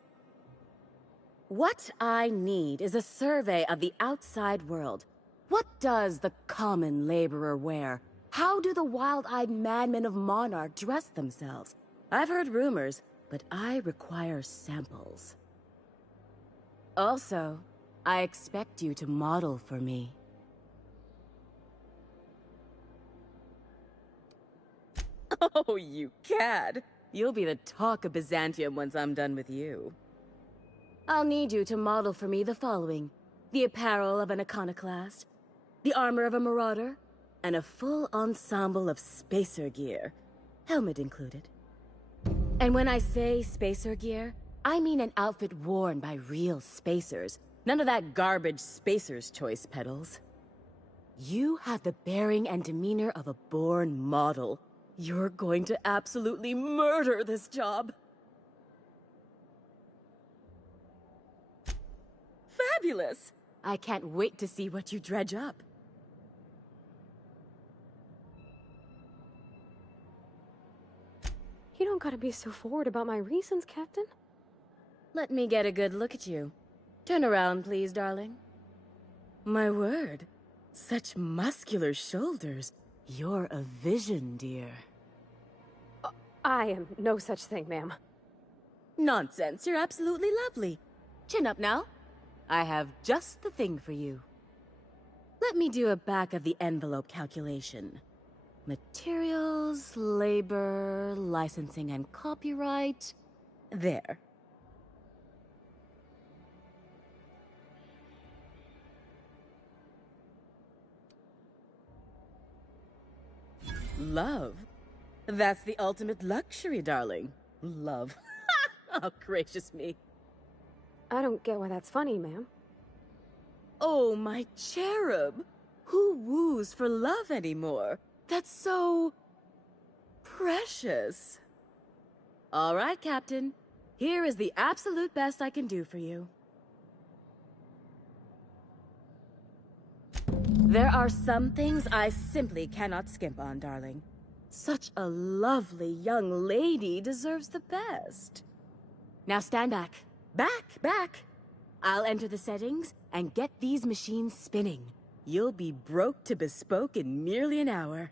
What I need is a survey of the outside world. What does the common laborer wear? How do the wild-eyed madmen of Monarch dress themselves? I've heard rumors, but I require samples. Also, I expect you to model for me. Oh, you cad! You'll be the talk of Byzantium once I'm done with you. I'll need you to model for me the following: the apparel of an iconoclast, the armor of a marauder, and a full ensemble of spacer gear, helmet included. And when I say spacer gear, I mean an outfit worn by real spacers. None of that garbage spacer's choice pedals. You have the bearing and demeanor of a born model. You're going to absolutely murder this job. Fabulous! I can't wait to see what you dredge up. You don't gotta be so forward about my reasons, Captain. Let me get a good look at you. Turn around, please, darling. My word. Such muscular shoulders. You're a vision, dear. I am no such thing, ma'am. Nonsense. You're absolutely lovely. Chin up now. I have just the thing for you. Let me do a back-of-the-envelope calculation. Materials, labor, licensing and copyright. There. Love? That's the ultimate luxury, darling. Love. Oh, gracious me. I don't get why that's funny, ma'am. Oh, my cherub. Who woos for love anymore? That's so... precious. All right, Captain. Here is the absolute best I can do for you. There are some things I simply cannot skimp on, darling. Such a lovely young lady deserves the best. Now stand back. Back! I'll enter the settings and get these machines spinning. You'll be broke to bespoke in merely an hour.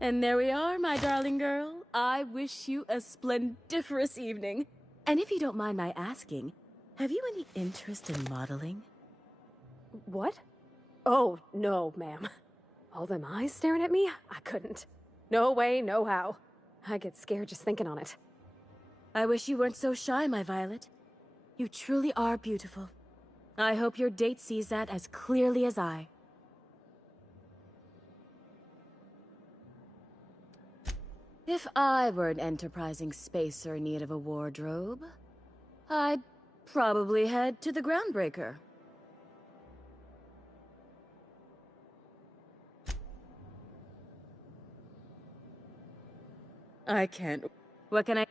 And there we are, my darling girl. I wish you a splendiferous evening. And if you don't mind my asking, have you any interest in modeling? What? Oh, no, ma'am. All them eyes staring at me? I couldn't. No way, no how. I get scared just thinking on it. I wish you weren't so shy, my Violet. You truly are beautiful. I hope your date sees that as clearly as I. If I were an enterprising spacer in need of a wardrobe, I'd probably head to the Groundbreaker. I can't. What can I...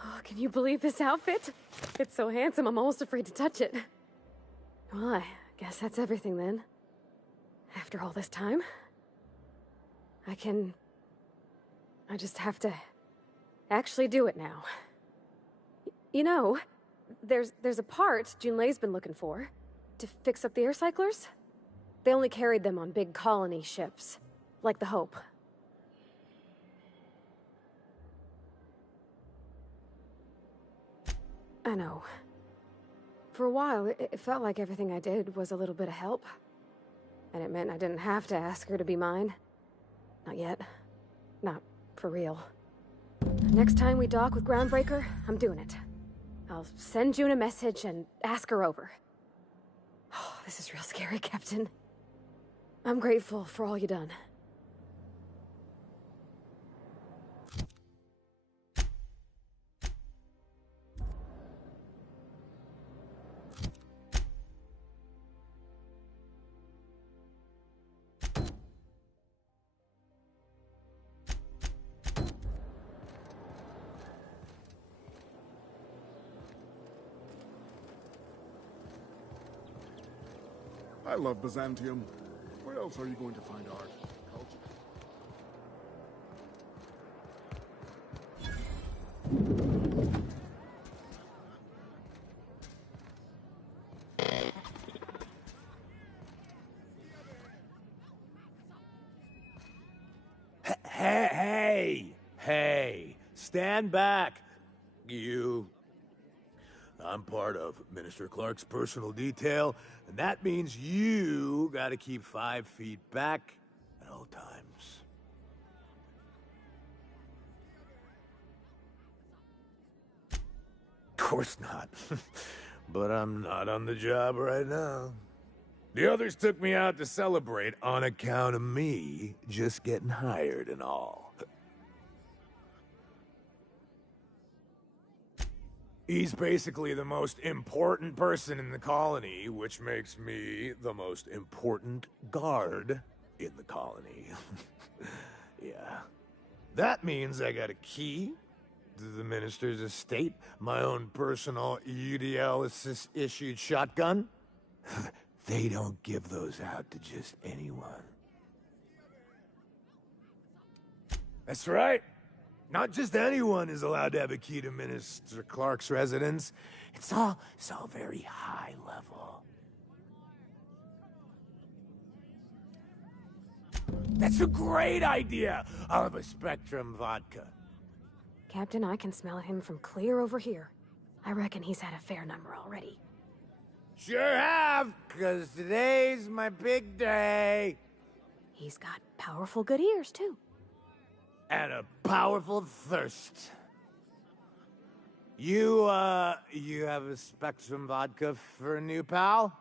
Oh, can you believe this outfit? It's so handsome, I'm almost afraid to touch it. Well, I guess that's everything then. After all this time, I just have to actually do it now. You know, there's a part Junlei's been looking for to fix up the air cyclers. They only carried them on big colony ships, like the Hope. I know. For a while, it felt like everything I did was a little bit of help. And it meant I didn't have to ask her to be mine. Not yet. Not for real. Next time we dock with Groundbreaker, I'm doing it. I'll send June a message and ask her over. Oh, this is real scary, Captain. I'm grateful for all you done. I love Byzantium. Where else are you going to find art, culture? Hey, stand back. You. I'm part of Minister Clark's personal detail, and that means you gotta keep 5 feet back at all times. Of course not. But I'm not on the job right now. The others took me out to celebrate on account of me just getting hired and all. He's basically the most important person in the colony, which makes me the most important guard in the colony. Yeah. That means I got a key to the minister's estate, my own personal UDL-issued shotgun. They don't give those out to just anyone. That's right. Not just anyone is allowed to have a key to Minister Clark's residence. It's all very high level. That's a great idea! I'll have a Spectrum vodka. Captain, I can smell him from clear over here. I reckon he's had a fair number already. Sure have, 'cause today's my big day. He's got powerful good ears, too. And a powerful thirst. You have a Spectrum vodka for a new pal?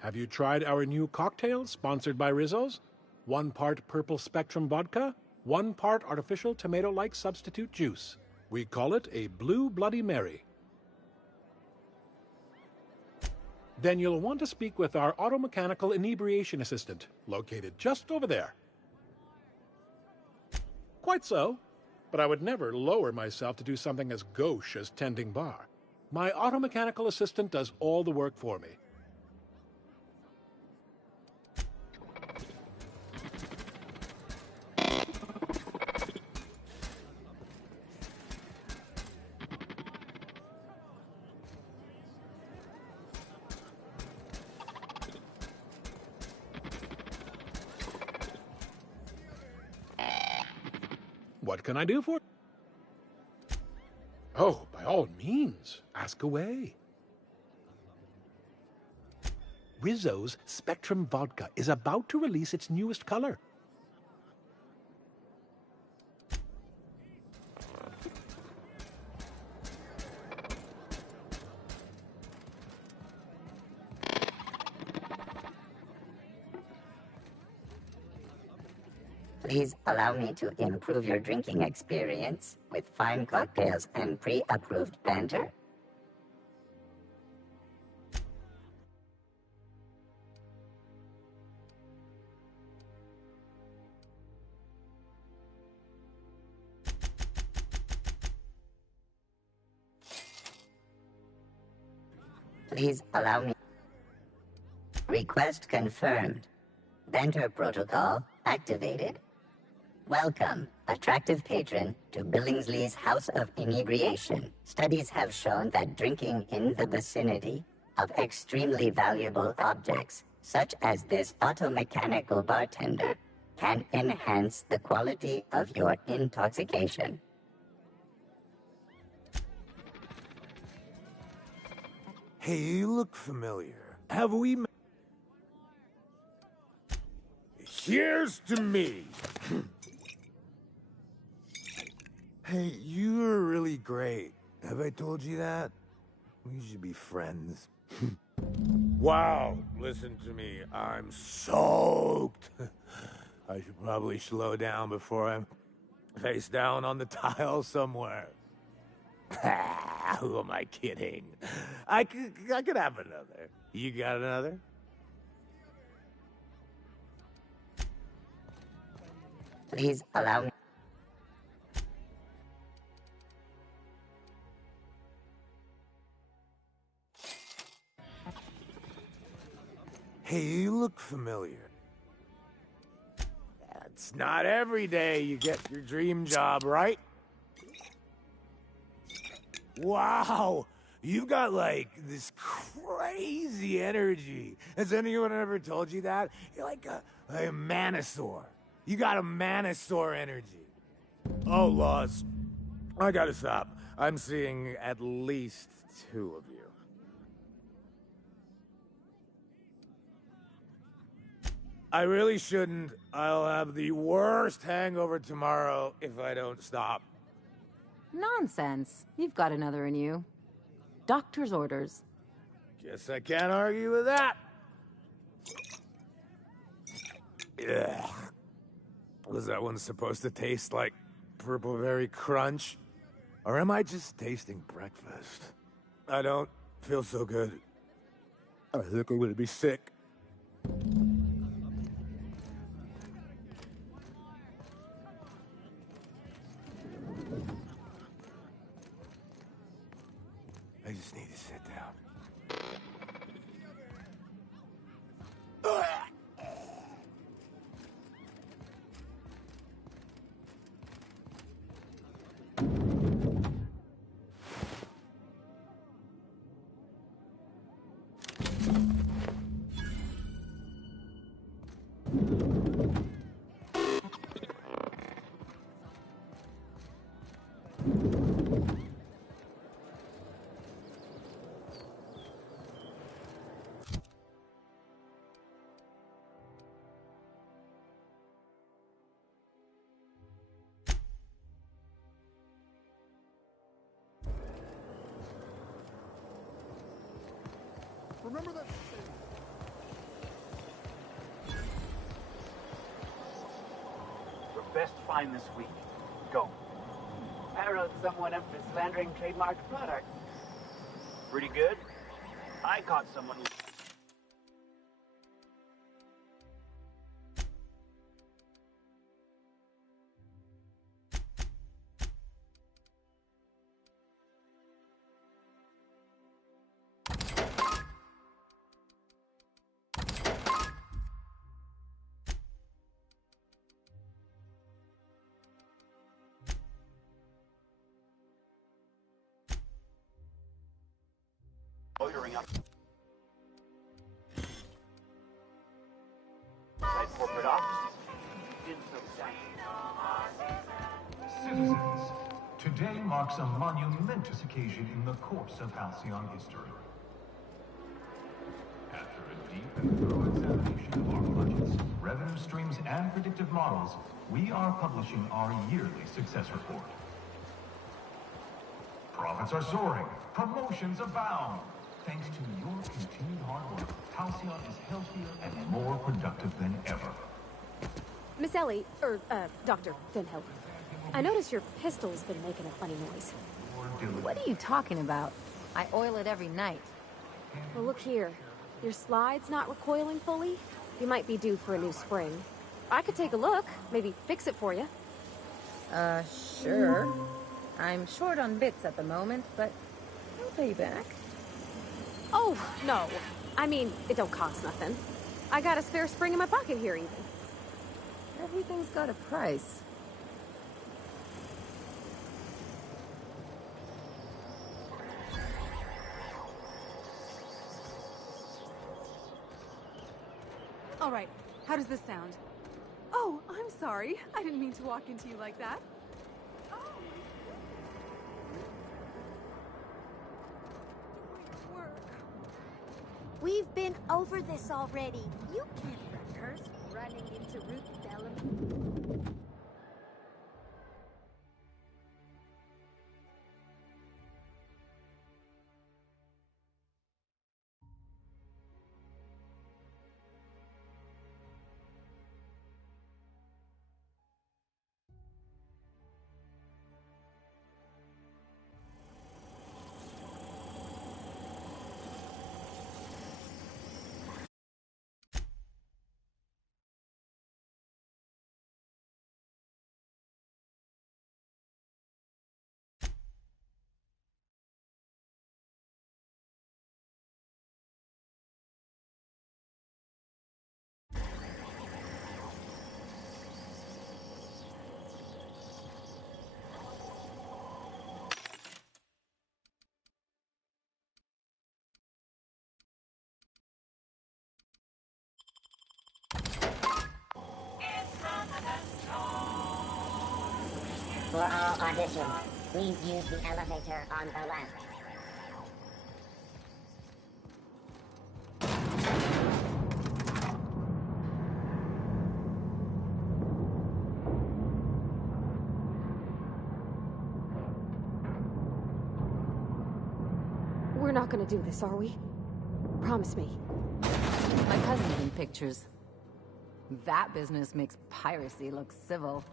Have you tried our new cocktail sponsored by Rizzo's? 1 part purple Spectrum vodka, 1 part artificial tomato-like substitute juice. We call it a Blue Bloody Mary. Then you'll want to speak with our automechanical inebriation assistant, located just over there. Quite so, but I would never lower myself to do something as gauche as tending bar. My automechanical assistant does all the work for me. What can I do for? Oh, by all means, ask away. Rizzo's Spectrum Vodka is about to release its newest color. Please allow me to improve your drinking experience with fine cocktails and pre-approved banter. Please allow me. Request confirmed. Banter protocol activated. Welcome, attractive patron, to Billingsley's House of Inebriation. Studies have shown that drinking in the vicinity of extremely valuable objects, such as this automechanical bartender, can enhance the quality of your intoxication. Hey, you look familiar. Have we met? Here's to me! Hey, you're really great. Have I told you that? We should be friends. Wow, listen to me. I'm soaked. I should probably slow down before I'm face down on the tile somewhere. Who am I kidding? I could have another. You got another? Please allow me. Hey, you look familiar. It's not every day you get your dream job, right? Wow! You've got, like, this crazy energy. Has anyone ever told you that? You're like a manosaur. You got a manosaur energy. Oh, Laws. I gotta stop. I'm seeing at least 2 of you. I really shouldn't. I'll have the worst hangover tomorrow if I don't stop. Nonsense. You've got another in you. Doctor's orders. Guess I can't argue with that. Ugh. Was that one supposed to taste like Purple Berry Crunch? Or am I just tasting breakfast? I don't feel so good. I think I'm gonna be sick. I just need to sit down. Remember that? Your best find this week. Go. I wrote someone up for slandering trademarked products. Pretty good. I caught someone who... loitering up inside corporate offices. Been so sad. Citizens, today marks a monumentous occasion in the course of Halcyon history. After a deep and thorough examination of our budgets, revenue streams, and predictive models, we are publishing our yearly success report. Profits are soaring, promotions abound. Thanks to your continued hard work, Halcyon is healthier and more productive than ever. Miss Ellie, Dr. Finhill, I noticed your pistol's been making a funny noise. What are you talking about? I oil it every night. Well, look here. Your slide's not recoiling fully. You might be due for a new spring. I could take a look, maybe fix it for you. Sure. I'm short on bits at the moment, but I'll pay you back. Oh, no. I mean, it don't cost nothing. I got a spare spring in my pocket here, even. Everything's got a price. All right, how does this sound? Oh, I'm sorry. I didn't mean to walk into you like that. Oh, my goodness. We've been over this already. You can't rehearse running into Ruth Bellamy. For all auditions, please use the elevator on the left. We're not gonna do this, are we? Promise me. My cousin's in pictures. That business makes piracy look civil.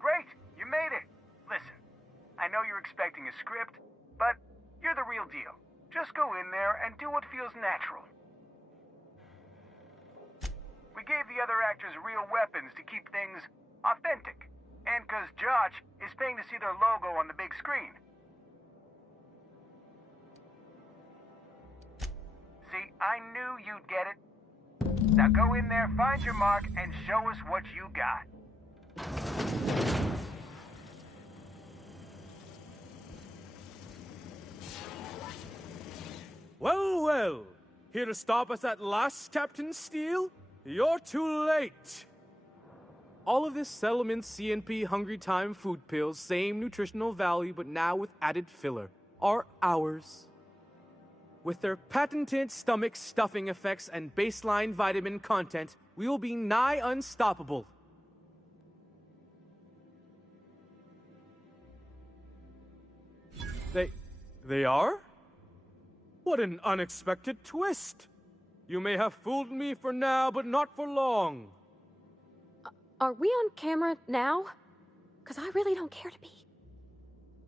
Great! You made it! Listen, I know you're expecting a script, but you're the real deal. Just go in there and do what feels natural. We gave the other actors real weapons to keep things authentic. And 'cause Josh is paying to see their logo on the big screen. See, I knew you'd get it. Now go in there, find your mark, and show us what you got. Well, well. Here to stop us at last, Captain Steele? You're too late. All of this Settlement CNP Hungry Time food pills, same nutritional value, but now with added filler, are ours. With their patented stomach stuffing effects and baseline vitamin content, we will be nigh unstoppable. They are? What an unexpected twist! You may have fooled me for now, but not for long. Are we on camera now? 'Cause I really don't care to be.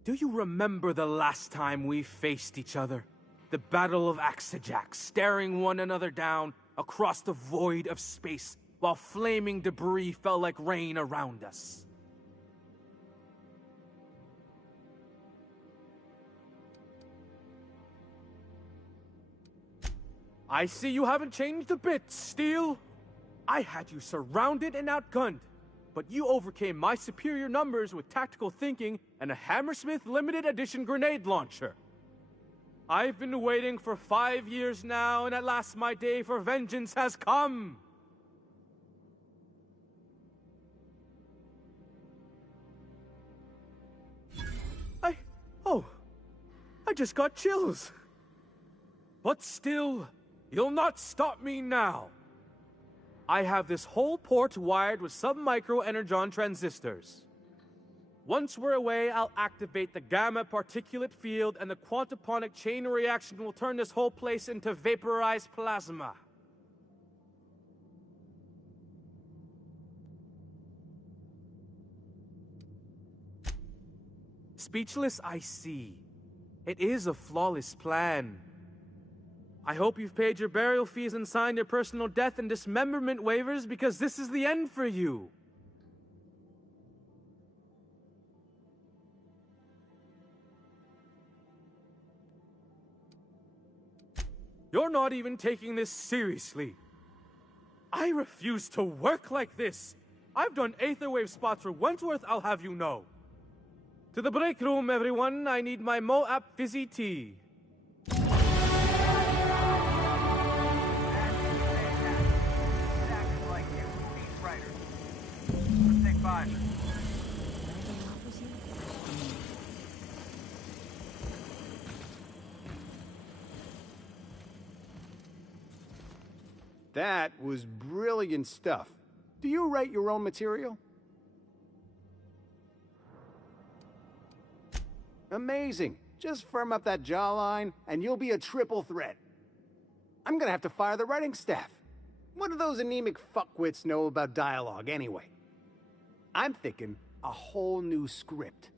Do you remember the last time we faced each other? The Battle of Axejack, staring one another down across the void of space while flaming debris fell like rain around us. I see you haven't changed a bit, Steele. I had you surrounded and outgunned, but you overcame my superior numbers with tactical thinking and a Hammersmith limited edition grenade launcher. I've been waiting for 5 years now, and at last my day for vengeance has come. Oh, I just got chills. But still, you'll not stop me now. I have this whole port wired with sub-micro energon transistors. Once we're away, I'll activate the gamma particulate field, and the quantaponic chain reaction will turn this whole place into vaporized plasma. Speechless, I see. It is a flawless plan. I hope you've paid your burial fees and signed your personal death and dismemberment waivers, because this is the end for you. You're not even taking this seriously. I refuse to work like this. I've done Aetherwave spots for Wentworth, I'll have you know. To the break room, everyone. I need my Moab fizzy tea. That was brilliant stuff. Do you write your own material? Amazing. Just firm up that jawline, and you'll be a triple threat. I'm gonna have to fire the writing staff. What do those anemic fuckwits know about dialogue, anyway? I'm thinking a whole new script.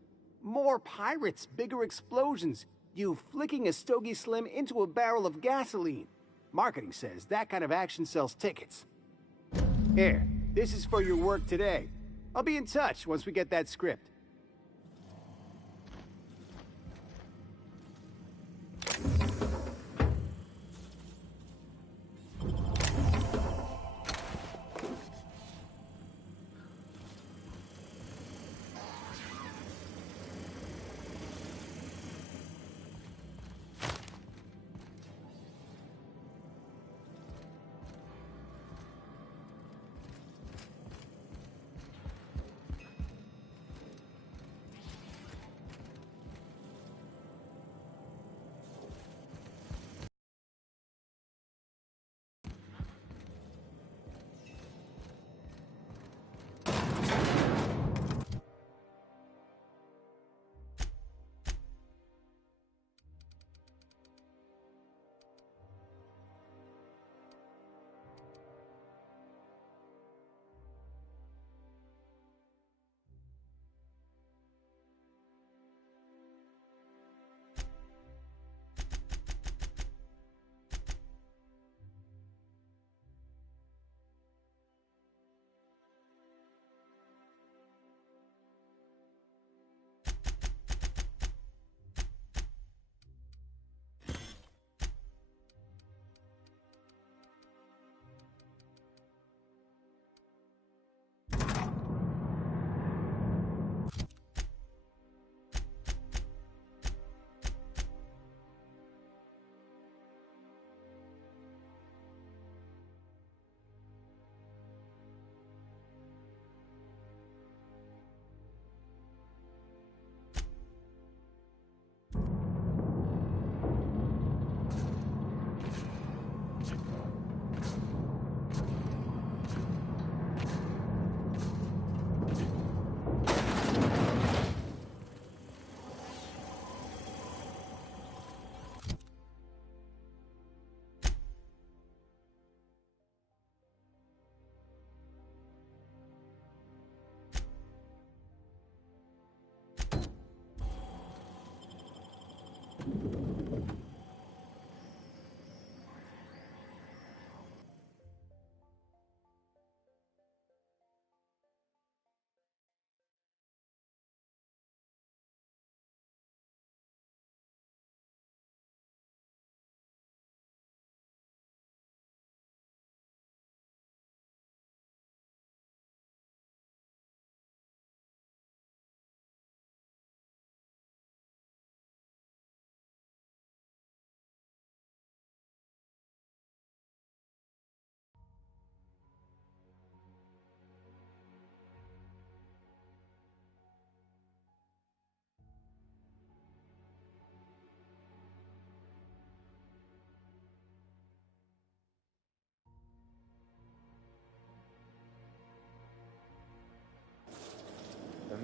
More pirates, bigger explosions, you flicking a Stogie Slim into a barrel of gasoline. Marketing says that kind of action sells tickets. Here, this is for your work today. I'll be in touch once we get that script.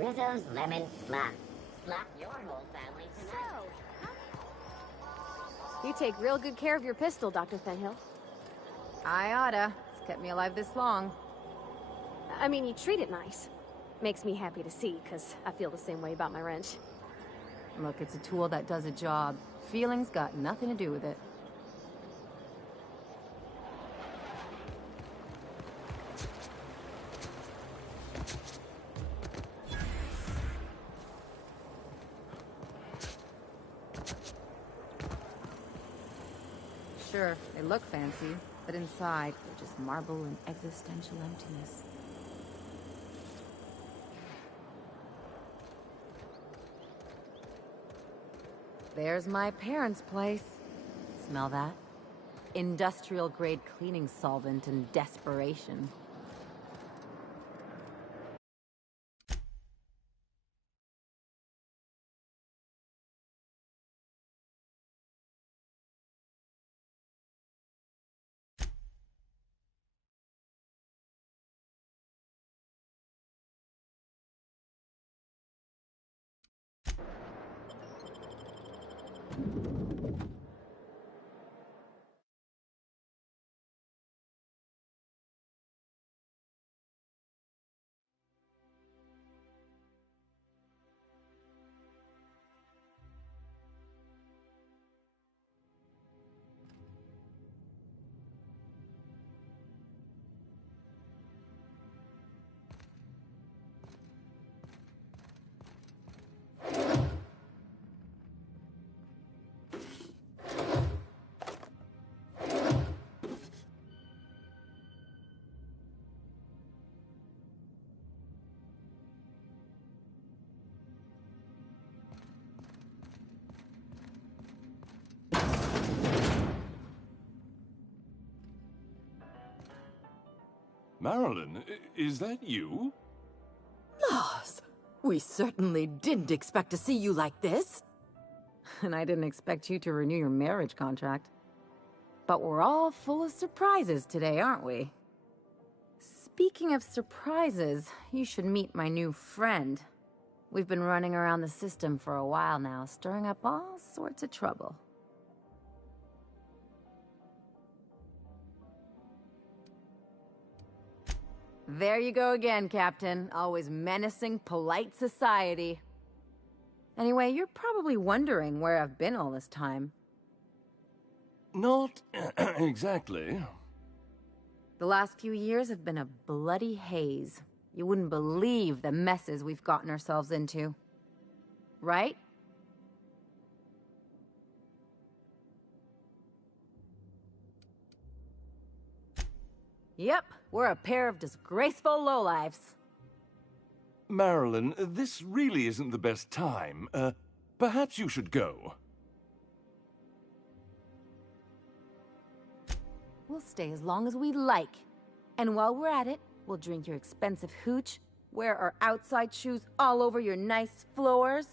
Rizzo's Lemon Slap. Slap your whole family tonight. You take real good care of your pistol, Dr. Fenhill. I oughta. It's kept me alive this long. I mean, you treat it nice. Makes me happy to see, because I feel the same way about my wrench. Look, it's a tool that does a job. Feelings got nothing to do with it. Sure, they look fancy, but inside, they're just marble and existential emptiness. There's my parents' place. Smell that? Industrial-grade cleaning solvent and desperation. Marilyn, is that you? Loss! We certainly didn't expect to see you like this. And I didn't expect you to renew your marriage contract. But we're all full of surprises today, aren't we? Speaking of surprises, you should meet my new friend. We've been running around the system for a while now, stirring up all sorts of trouble. There you go again, Captain. Always menacing polite society. Anyway, you're probably wondering where I've been all this time. Not exactly. The last few years have been a bloody haze. You wouldn't believe the messes we've gotten ourselves into. Right? Yep, we're a pair of disgraceful lowlifes. Marilyn, this really isn't the best time. Perhaps you should go. We'll stay as long as we like. And while we're at it, we'll drink your expensive hooch, wear our outside shoes all over your nice floors.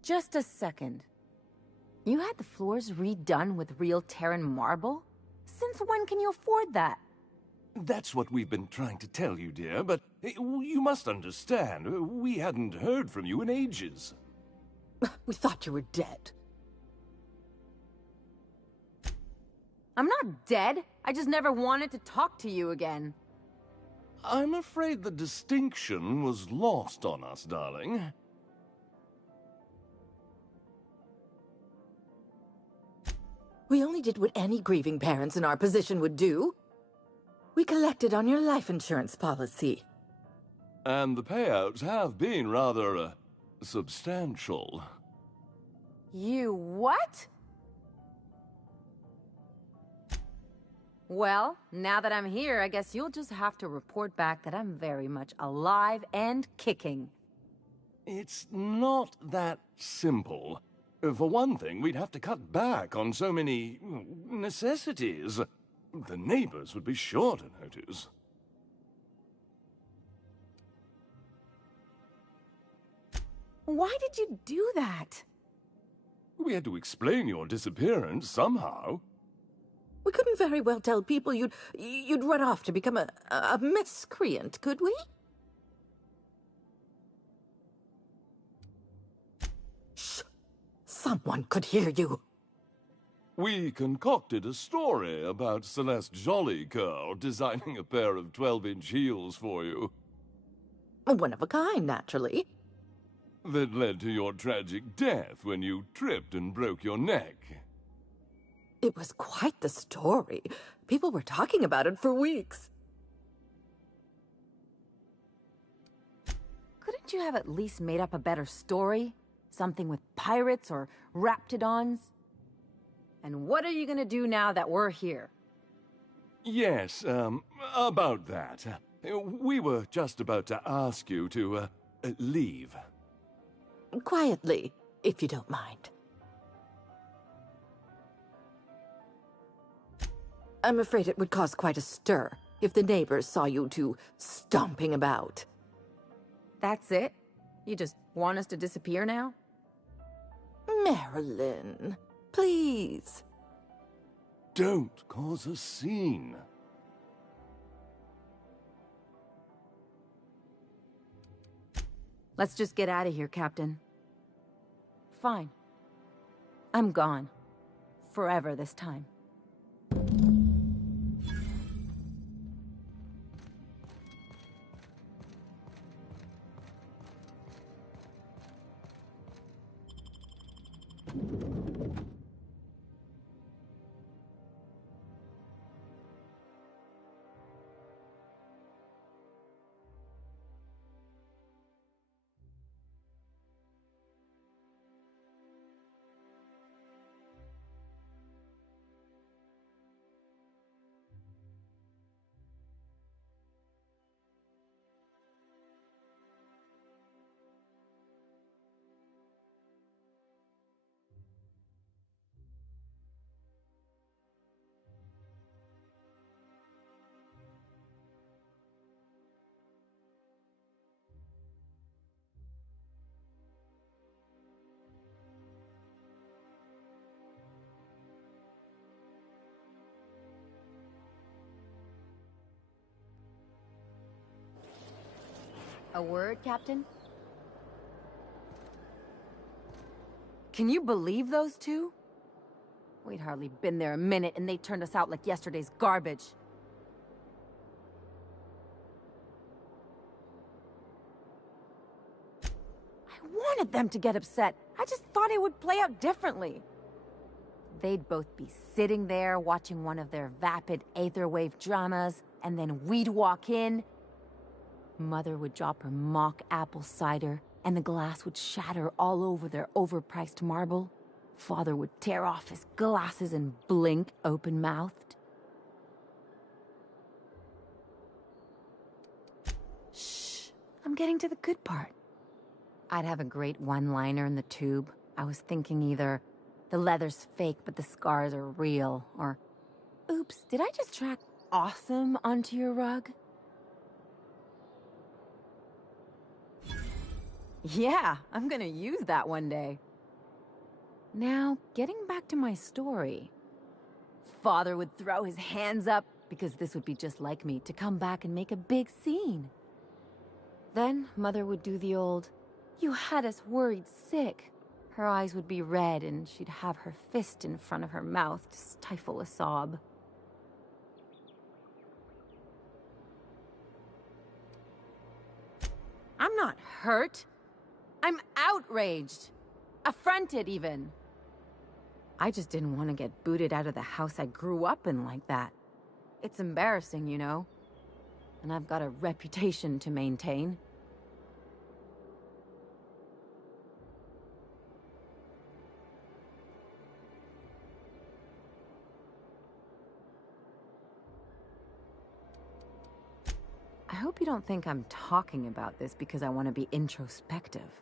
Just a second. You had the floors redone with real Terran marble? Since when can you afford that? That's what we've been trying to tell you, dear, but you must understand, we hadn't heard from you in ages. We thought you were dead. I'm not dead. I just never wanted to talk to you again. I'm afraid the distinction was lost on us, darling. We only did what any grieving parents in our position would do. We collected on your life insurance policy. And the payouts have been rather, substantial. You what? Well, now that I'm here, I guess you'll just have to report back that I'm very much alive and kicking. It's not that simple. For one thing, we'd have to cut back on so many necessities. The neighbors would be sure to notice. Why did you do that? We had to explain your disappearance somehow. We couldn't very well tell people you'd run off to become a miscreant, could we? Shh! Someone could hear you. We concocted a story about Celeste Jollycurl designing a pair of 12-inch heels for you. One of a kind, naturally. That led to your tragic death when you tripped and broke your neck. It was quite the story. People were talking about it for weeks. Couldn't you have at least made up a better story? Something with pirates or raptidons? And what are you gonna do now that we're here? Yes, about that. We were just about to ask you to, leave. Quietly, if you don't mind. I'm afraid it would cause quite a stir if the neighbors saw you two stomping about. That's it? You just want us to disappear now? Marilyn, please. Don't cause a scene. Let's just get out of here, Captain. Fine. I'm gone. Forever this time. A word, Captain? Can you believe those two? We'd hardly been there a minute and they turned us out like yesterday's garbage. I wanted them to get upset. I just thought it would play out differently. They'd both be sitting there watching one of their vapid aetherwave dramas, and then we'd walk in. Mother would drop her mock apple cider, and the glass would shatter all over their overpriced marble. Father would tear off his glasses and blink open-mouthed. Shh, I'm getting to the good part. I'd have a great one-liner in the tube. I was thinking either, the leather's fake but the scars are real, or, oops, did I just track awesome onto your rug? Yeah, I'm gonna use that one day. Now, getting back to my story. Father would throw his hands up, because this would be just like me, to come back and make a big scene. Then, Mother would do the old, "You had us worried sick." Her eyes would be red, and she'd have her fist in front of her mouth to stifle a sob. I'm not hurt. I'm outraged. Affronted, even. I just didn't want to get booted out of the house I grew up in like that. It's embarrassing, you know. And I've got a reputation to maintain. I hope you don't think I'm talking about this because I want to be introspective.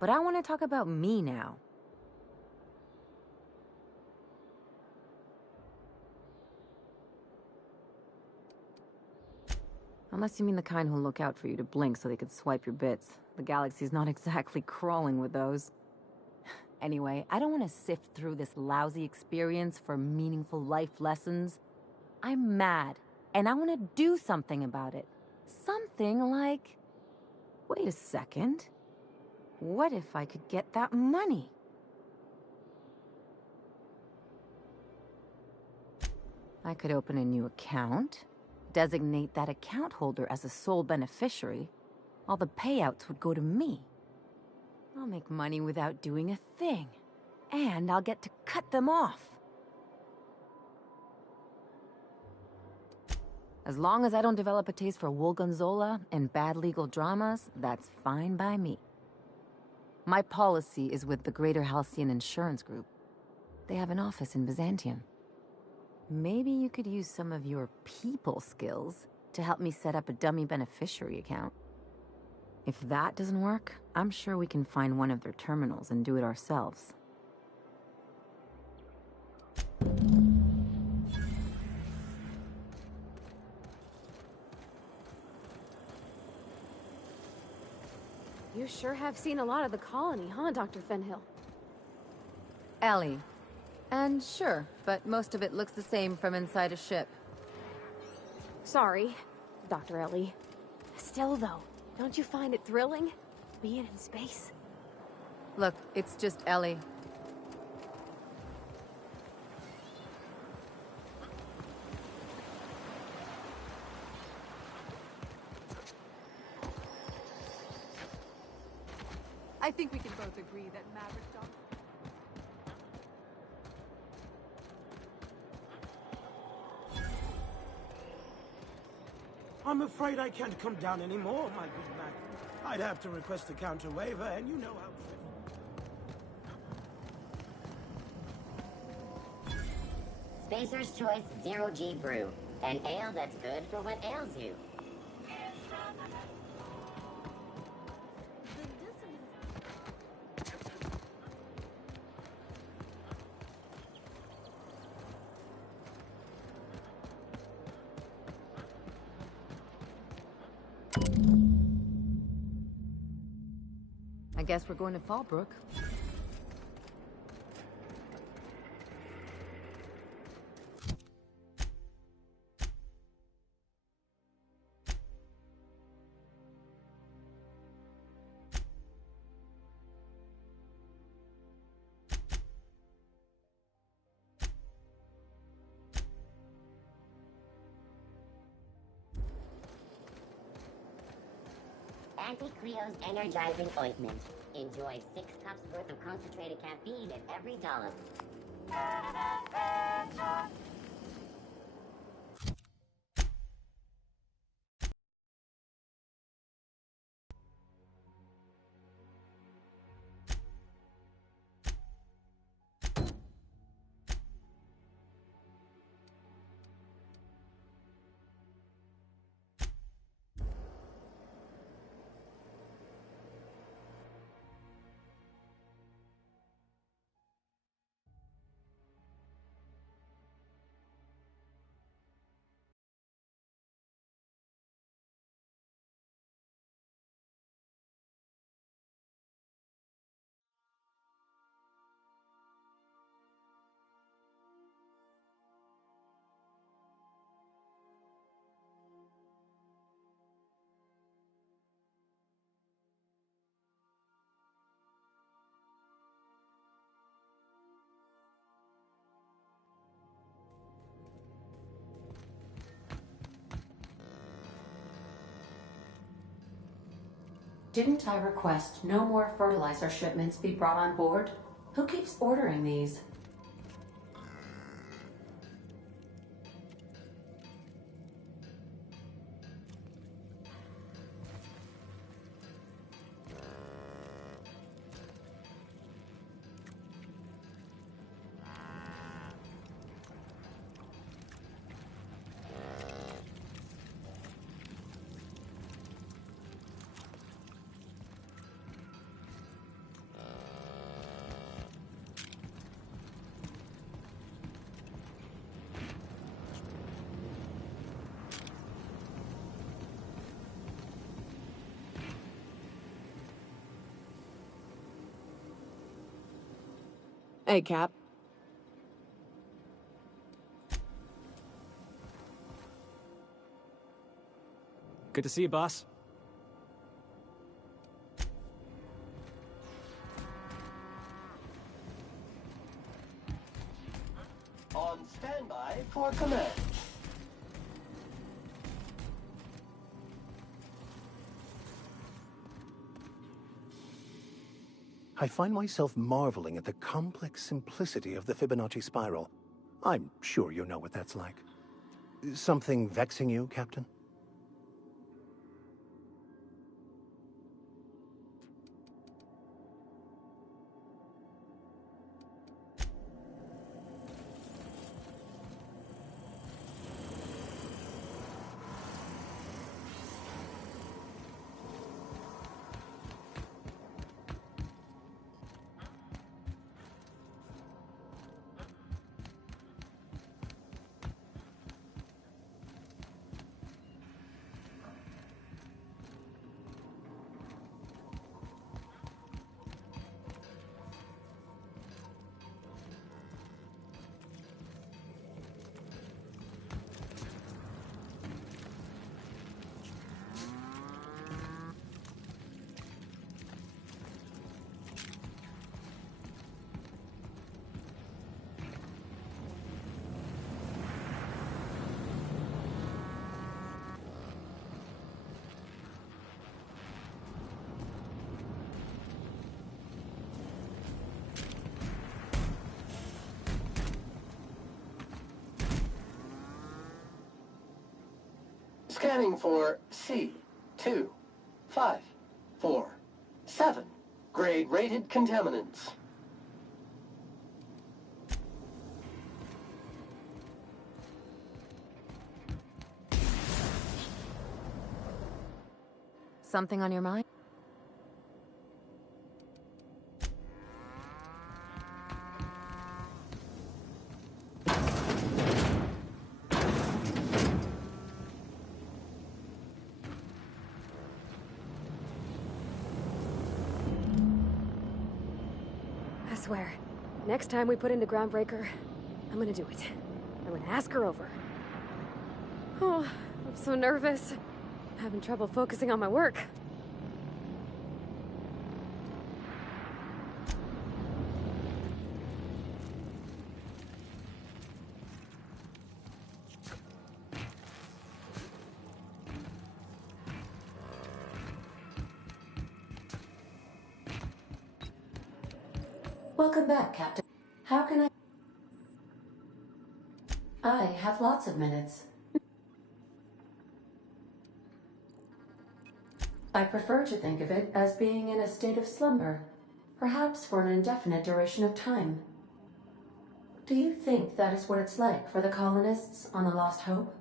But I want to talk about me now. Unless you mean the kind who'll look out for you to blink so they could swipe your bits. The galaxy's not exactly crawling with those. Anyway, I don't want to sift through this lousy experience for meaningful life lessons. I'm mad, and I want to do something about it. Something like... Wait a second. What if I could get that money? I could open a new account, designate that account holder as a sole beneficiary. All the payouts would go to me. I'll make money without doing a thing. And I'll get to cut them off. As long as I don't develop a taste for wool gonzola and bad legal dramas, that's fine by me. My policy is with the Greater Halcyon Insurance Group. They have an office in Byzantium. Maybe you could use some of your people skills to help me set up a dummy beneficiary account. If that doesn't work, I'm sure we can find one of their terminals and do it ourselves. You sure have seen a lot of the colony, huh, Dr. Fenhill? Ellie. And sure, but most of it looks the same from inside a ship. Sorry, Dr. Ellie. Still, though, don't you find it thrilling? Being in space? Look, it's just Ellie. I think we can both agree that Maverick Dog... I'm afraid I can't come down anymore, my good man. I'd have to request a counter waiver, and you know how... Spacer's Choice Zero G Brew. An ale that's good for what ails you. I guess we're going to Fallbrook. Auntie Cleo's energizing ointment. Enjoy 6 cups worth of concentrated caffeine in every dollop. Didn't I request no more fertilizer shipments be brought on board? Who keeps ordering these? Hey, Cap. Good to see you, boss. On standby for command. I find myself marveling at the complex simplicity of the Fibonacci spiral. I'm sure you know what that's like. Something vexing you, Captain? Scanning for C2547. Grade rated contaminants. Something on your mind? I swear, next time we put into Groundbreaker, I'm gonna do it. I'm gonna ask her over. Oh, I'm so nervous. I'm having trouble focusing on my work. Welcome back, Captain. How can I have lots of minutes. I prefer to think of it as being in a state of slumber, perhaps for an indefinite duration of time. Do you think that is what it's like for the colonists on the Lost Hope?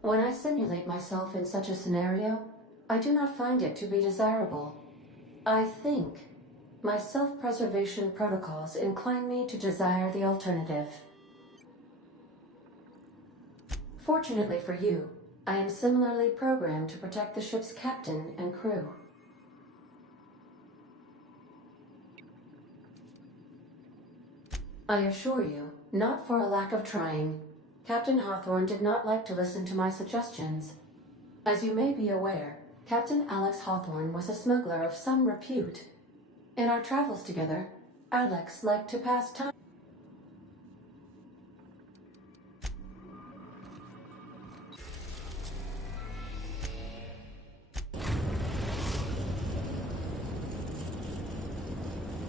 When I simulate myself in such a scenario, I do not find it to be desirable. I think my self-preservation protocols incline me to desire the alternative. Fortunately for you, I am similarly programmed to protect the ship's captain and crew. I assure you, not for a lack of trying, Captain Hawthorne did not like to listen to my suggestions. As you may be aware, Captain Alex Hawthorne was a smuggler of some repute. In our travels together, Alex liked to pass time.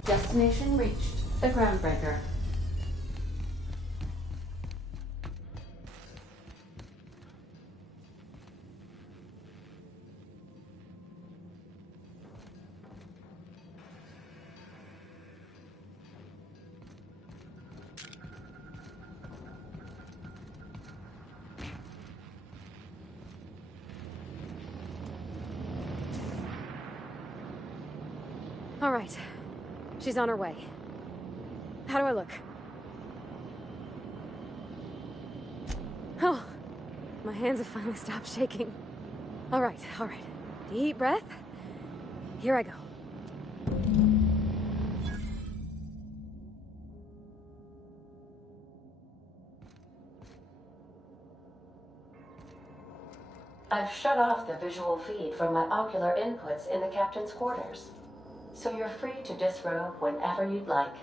Destination reached, the Groundbreaker. All right. She's on her way. How do I look? Oh, my hands have finally stopped shaking. All right, all right. Deep breath. Here I go. I've shut off the visual feed from my ocular inputs in the captain's quarters, so you're free to disrobe whenever you'd like.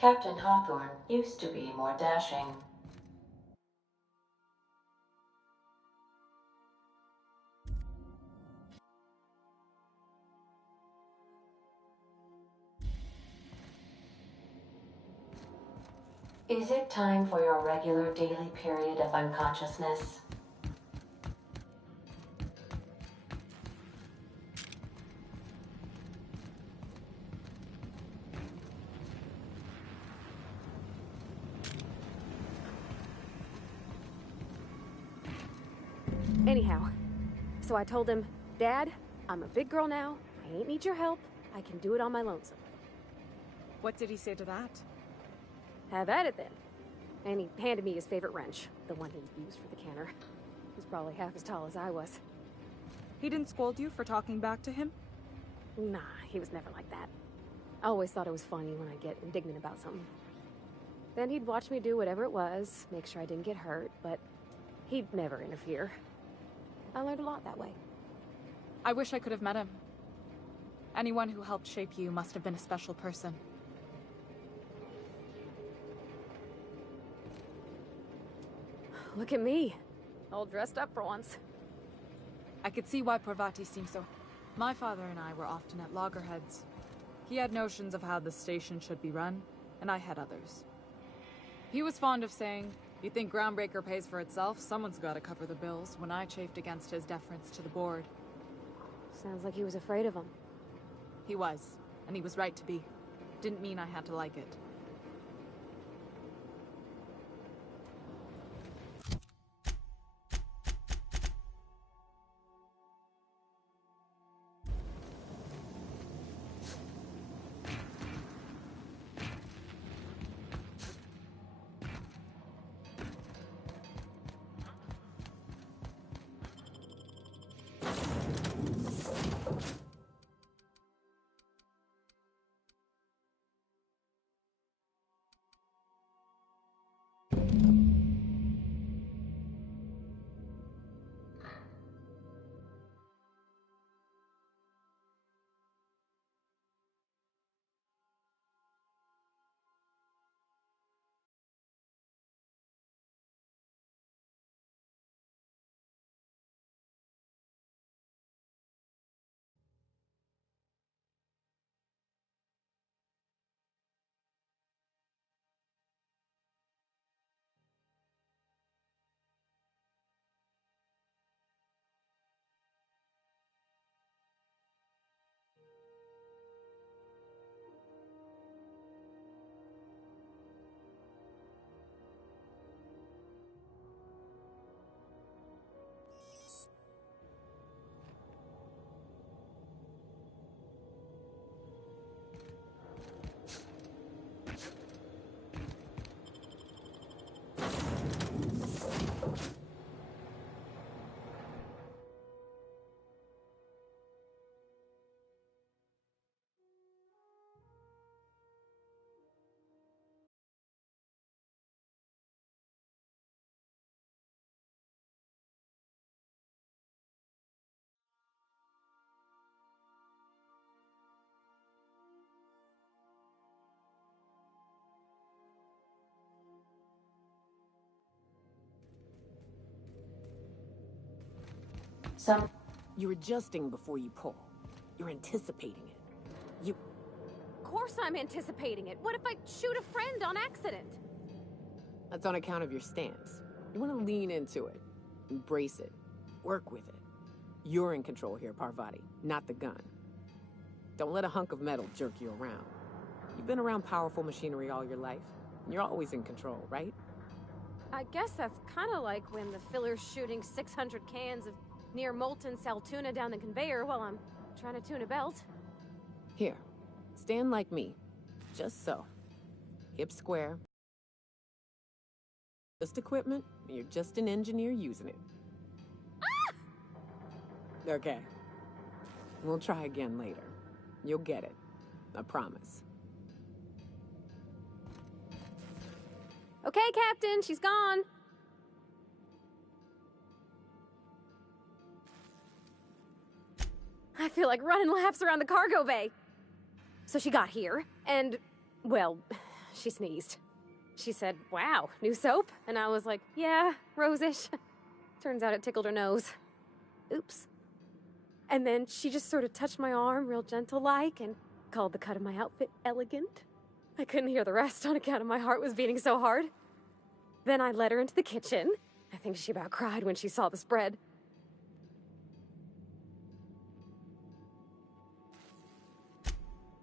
Captain Hawthorne used to be more dashing. Is it time for your regular daily period of unconsciousness? Anyhow, so I told him, Dad, I'm a big girl now. I ain't need your help. I can do it on my lonesome. What did he say to that? Have at it then. And he handed me his favorite wrench, the one he used for the canner. He's probably half as tall as I was. He didn't scold you for talking back to him? Nah, he was never like that. I always thought it was funny when I get indignant about something. Then he'd watch me do whatever it was, make sure I didn't get hurt, but he'd never interfere. I learned a lot that way. I wish I could have met him. Anyone who helped shape you must have been a special person. Look at me. All dressed up for once. I could see why Parvati seemed so... My father and I were often at loggerheads. He had notions of how the station should be run, and I had others. He was fond of saying, "You think Groundbreaker pays for itself? Someone's got to cover the bills," when I chafed against his deference to the board. Sounds like he was afraid of him. He was, and he was right to be. Didn't mean I had to like it. You're adjusting before you pull. You're anticipating it. Of course I'm anticipating it. What if I shoot a friend on accident? That's on account of your stance. You want to lean into it. Embrace it. Work with it. You're in control here, Parvati, not the gun. Don't let a hunk of metal jerk you around. You've been around powerful machinery all your life. And you're always in control, right? I guess that's kind of like when the filler's shooting 600 cans of near molten cell tuna down the conveyor while I'm trying to tune a belt. Here, stand like me. Just so. Hip square. Just equipment, you're just an engineer using it. Ah! Okay. We'll try again later. You'll get it. I promise. Okay, Captain, she's gone. I feel like running laps around the cargo bay. So she got here, and, well, she sneezed. She said, "Wow, new soap?" And I was like, "Yeah, rosish." Turns out it tickled her nose. Oops. And then she just sort of touched my arm real gentle-like and called the cut of my outfit elegant. I couldn't hear the rest on account of my heart was beating so hard. Then I led her into the kitchen. I think she about cried when she saw the spread.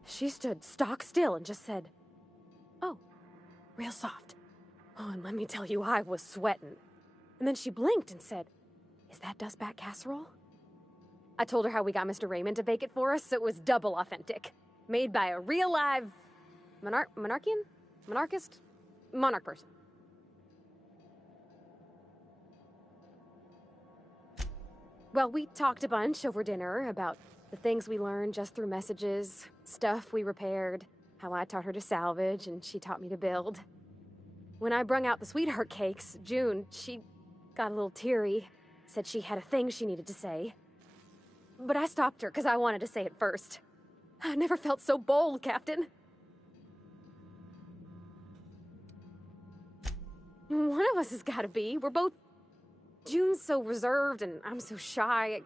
She stood stock still and just said, "Oh, real soft." Oh, and let me tell you, I was sweating. And then she blinked and said, "Is that dustbat casserole?" I told her how we got Mr. Raymond to bake it for us, so it was double authentic. Made by a real live monarch person. Well, we talked a bunch over dinner about the things we learned just through messages, stuff we repaired, how I taught her to salvage and she taught me to build. When I brung out the sweetheart cakes, June, she got a little teary, said she had a thing she needed to say. But I stopped her because I wanted to say it first. I never felt so bold, Captain. One of us has got to be. We're both... June's so reserved and I'm so shy.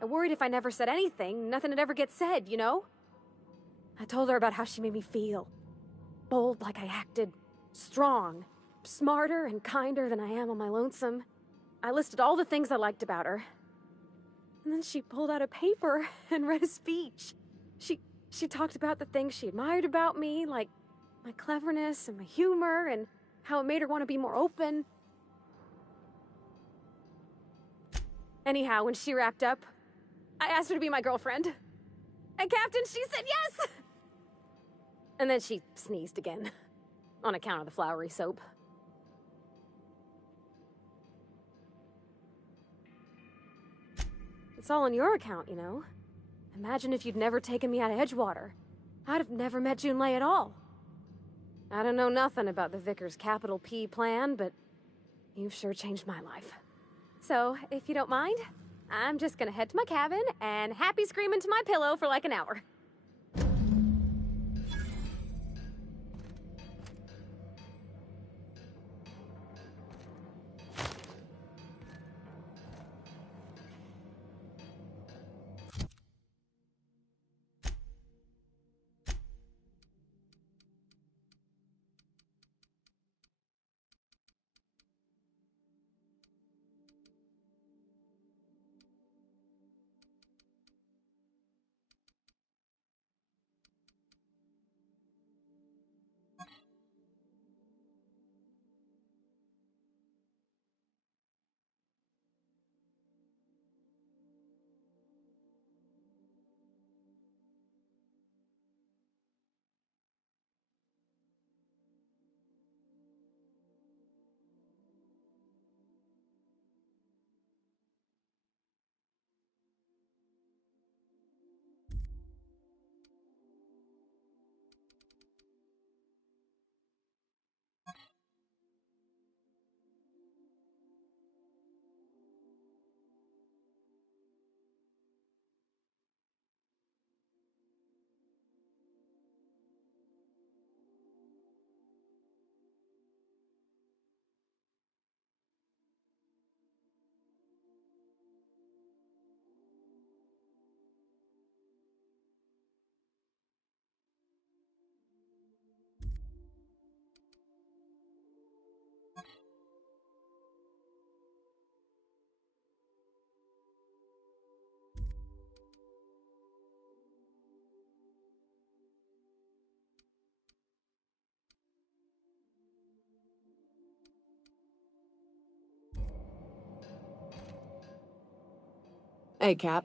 I worried if I never said anything, nothing would ever get said, you know? I told her about how she made me feel. Bold like I acted. Strong. Smarter and kinder than I am on my lonesome. I listed all the things I liked about her. And then she pulled out a paper and read a speech. She talked about the things she admired about me, like my cleverness and my humor, and how it made her want to be more open. Anyhow, when she wrapped up, I asked her to be my girlfriend. And Captain, she said yes! And then she sneezed again, on account of the flowery soap. It's all on your account, you know? Imagine if you'd never taken me out of Edgewater. I'd have never met June Lay at all. I don't know nothing about the Vickers capital P plan, but you've sure changed my life. So, if you don't mind, I'm just gonna head to my cabin and happy scream into my pillow for like an hour. Hey, Cap.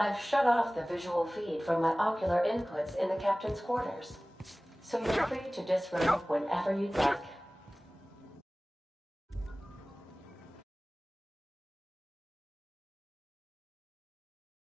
I've shut off the visual feed from my ocular inputs in the captain's quarters, so you're free to disrobe whenever you'd like.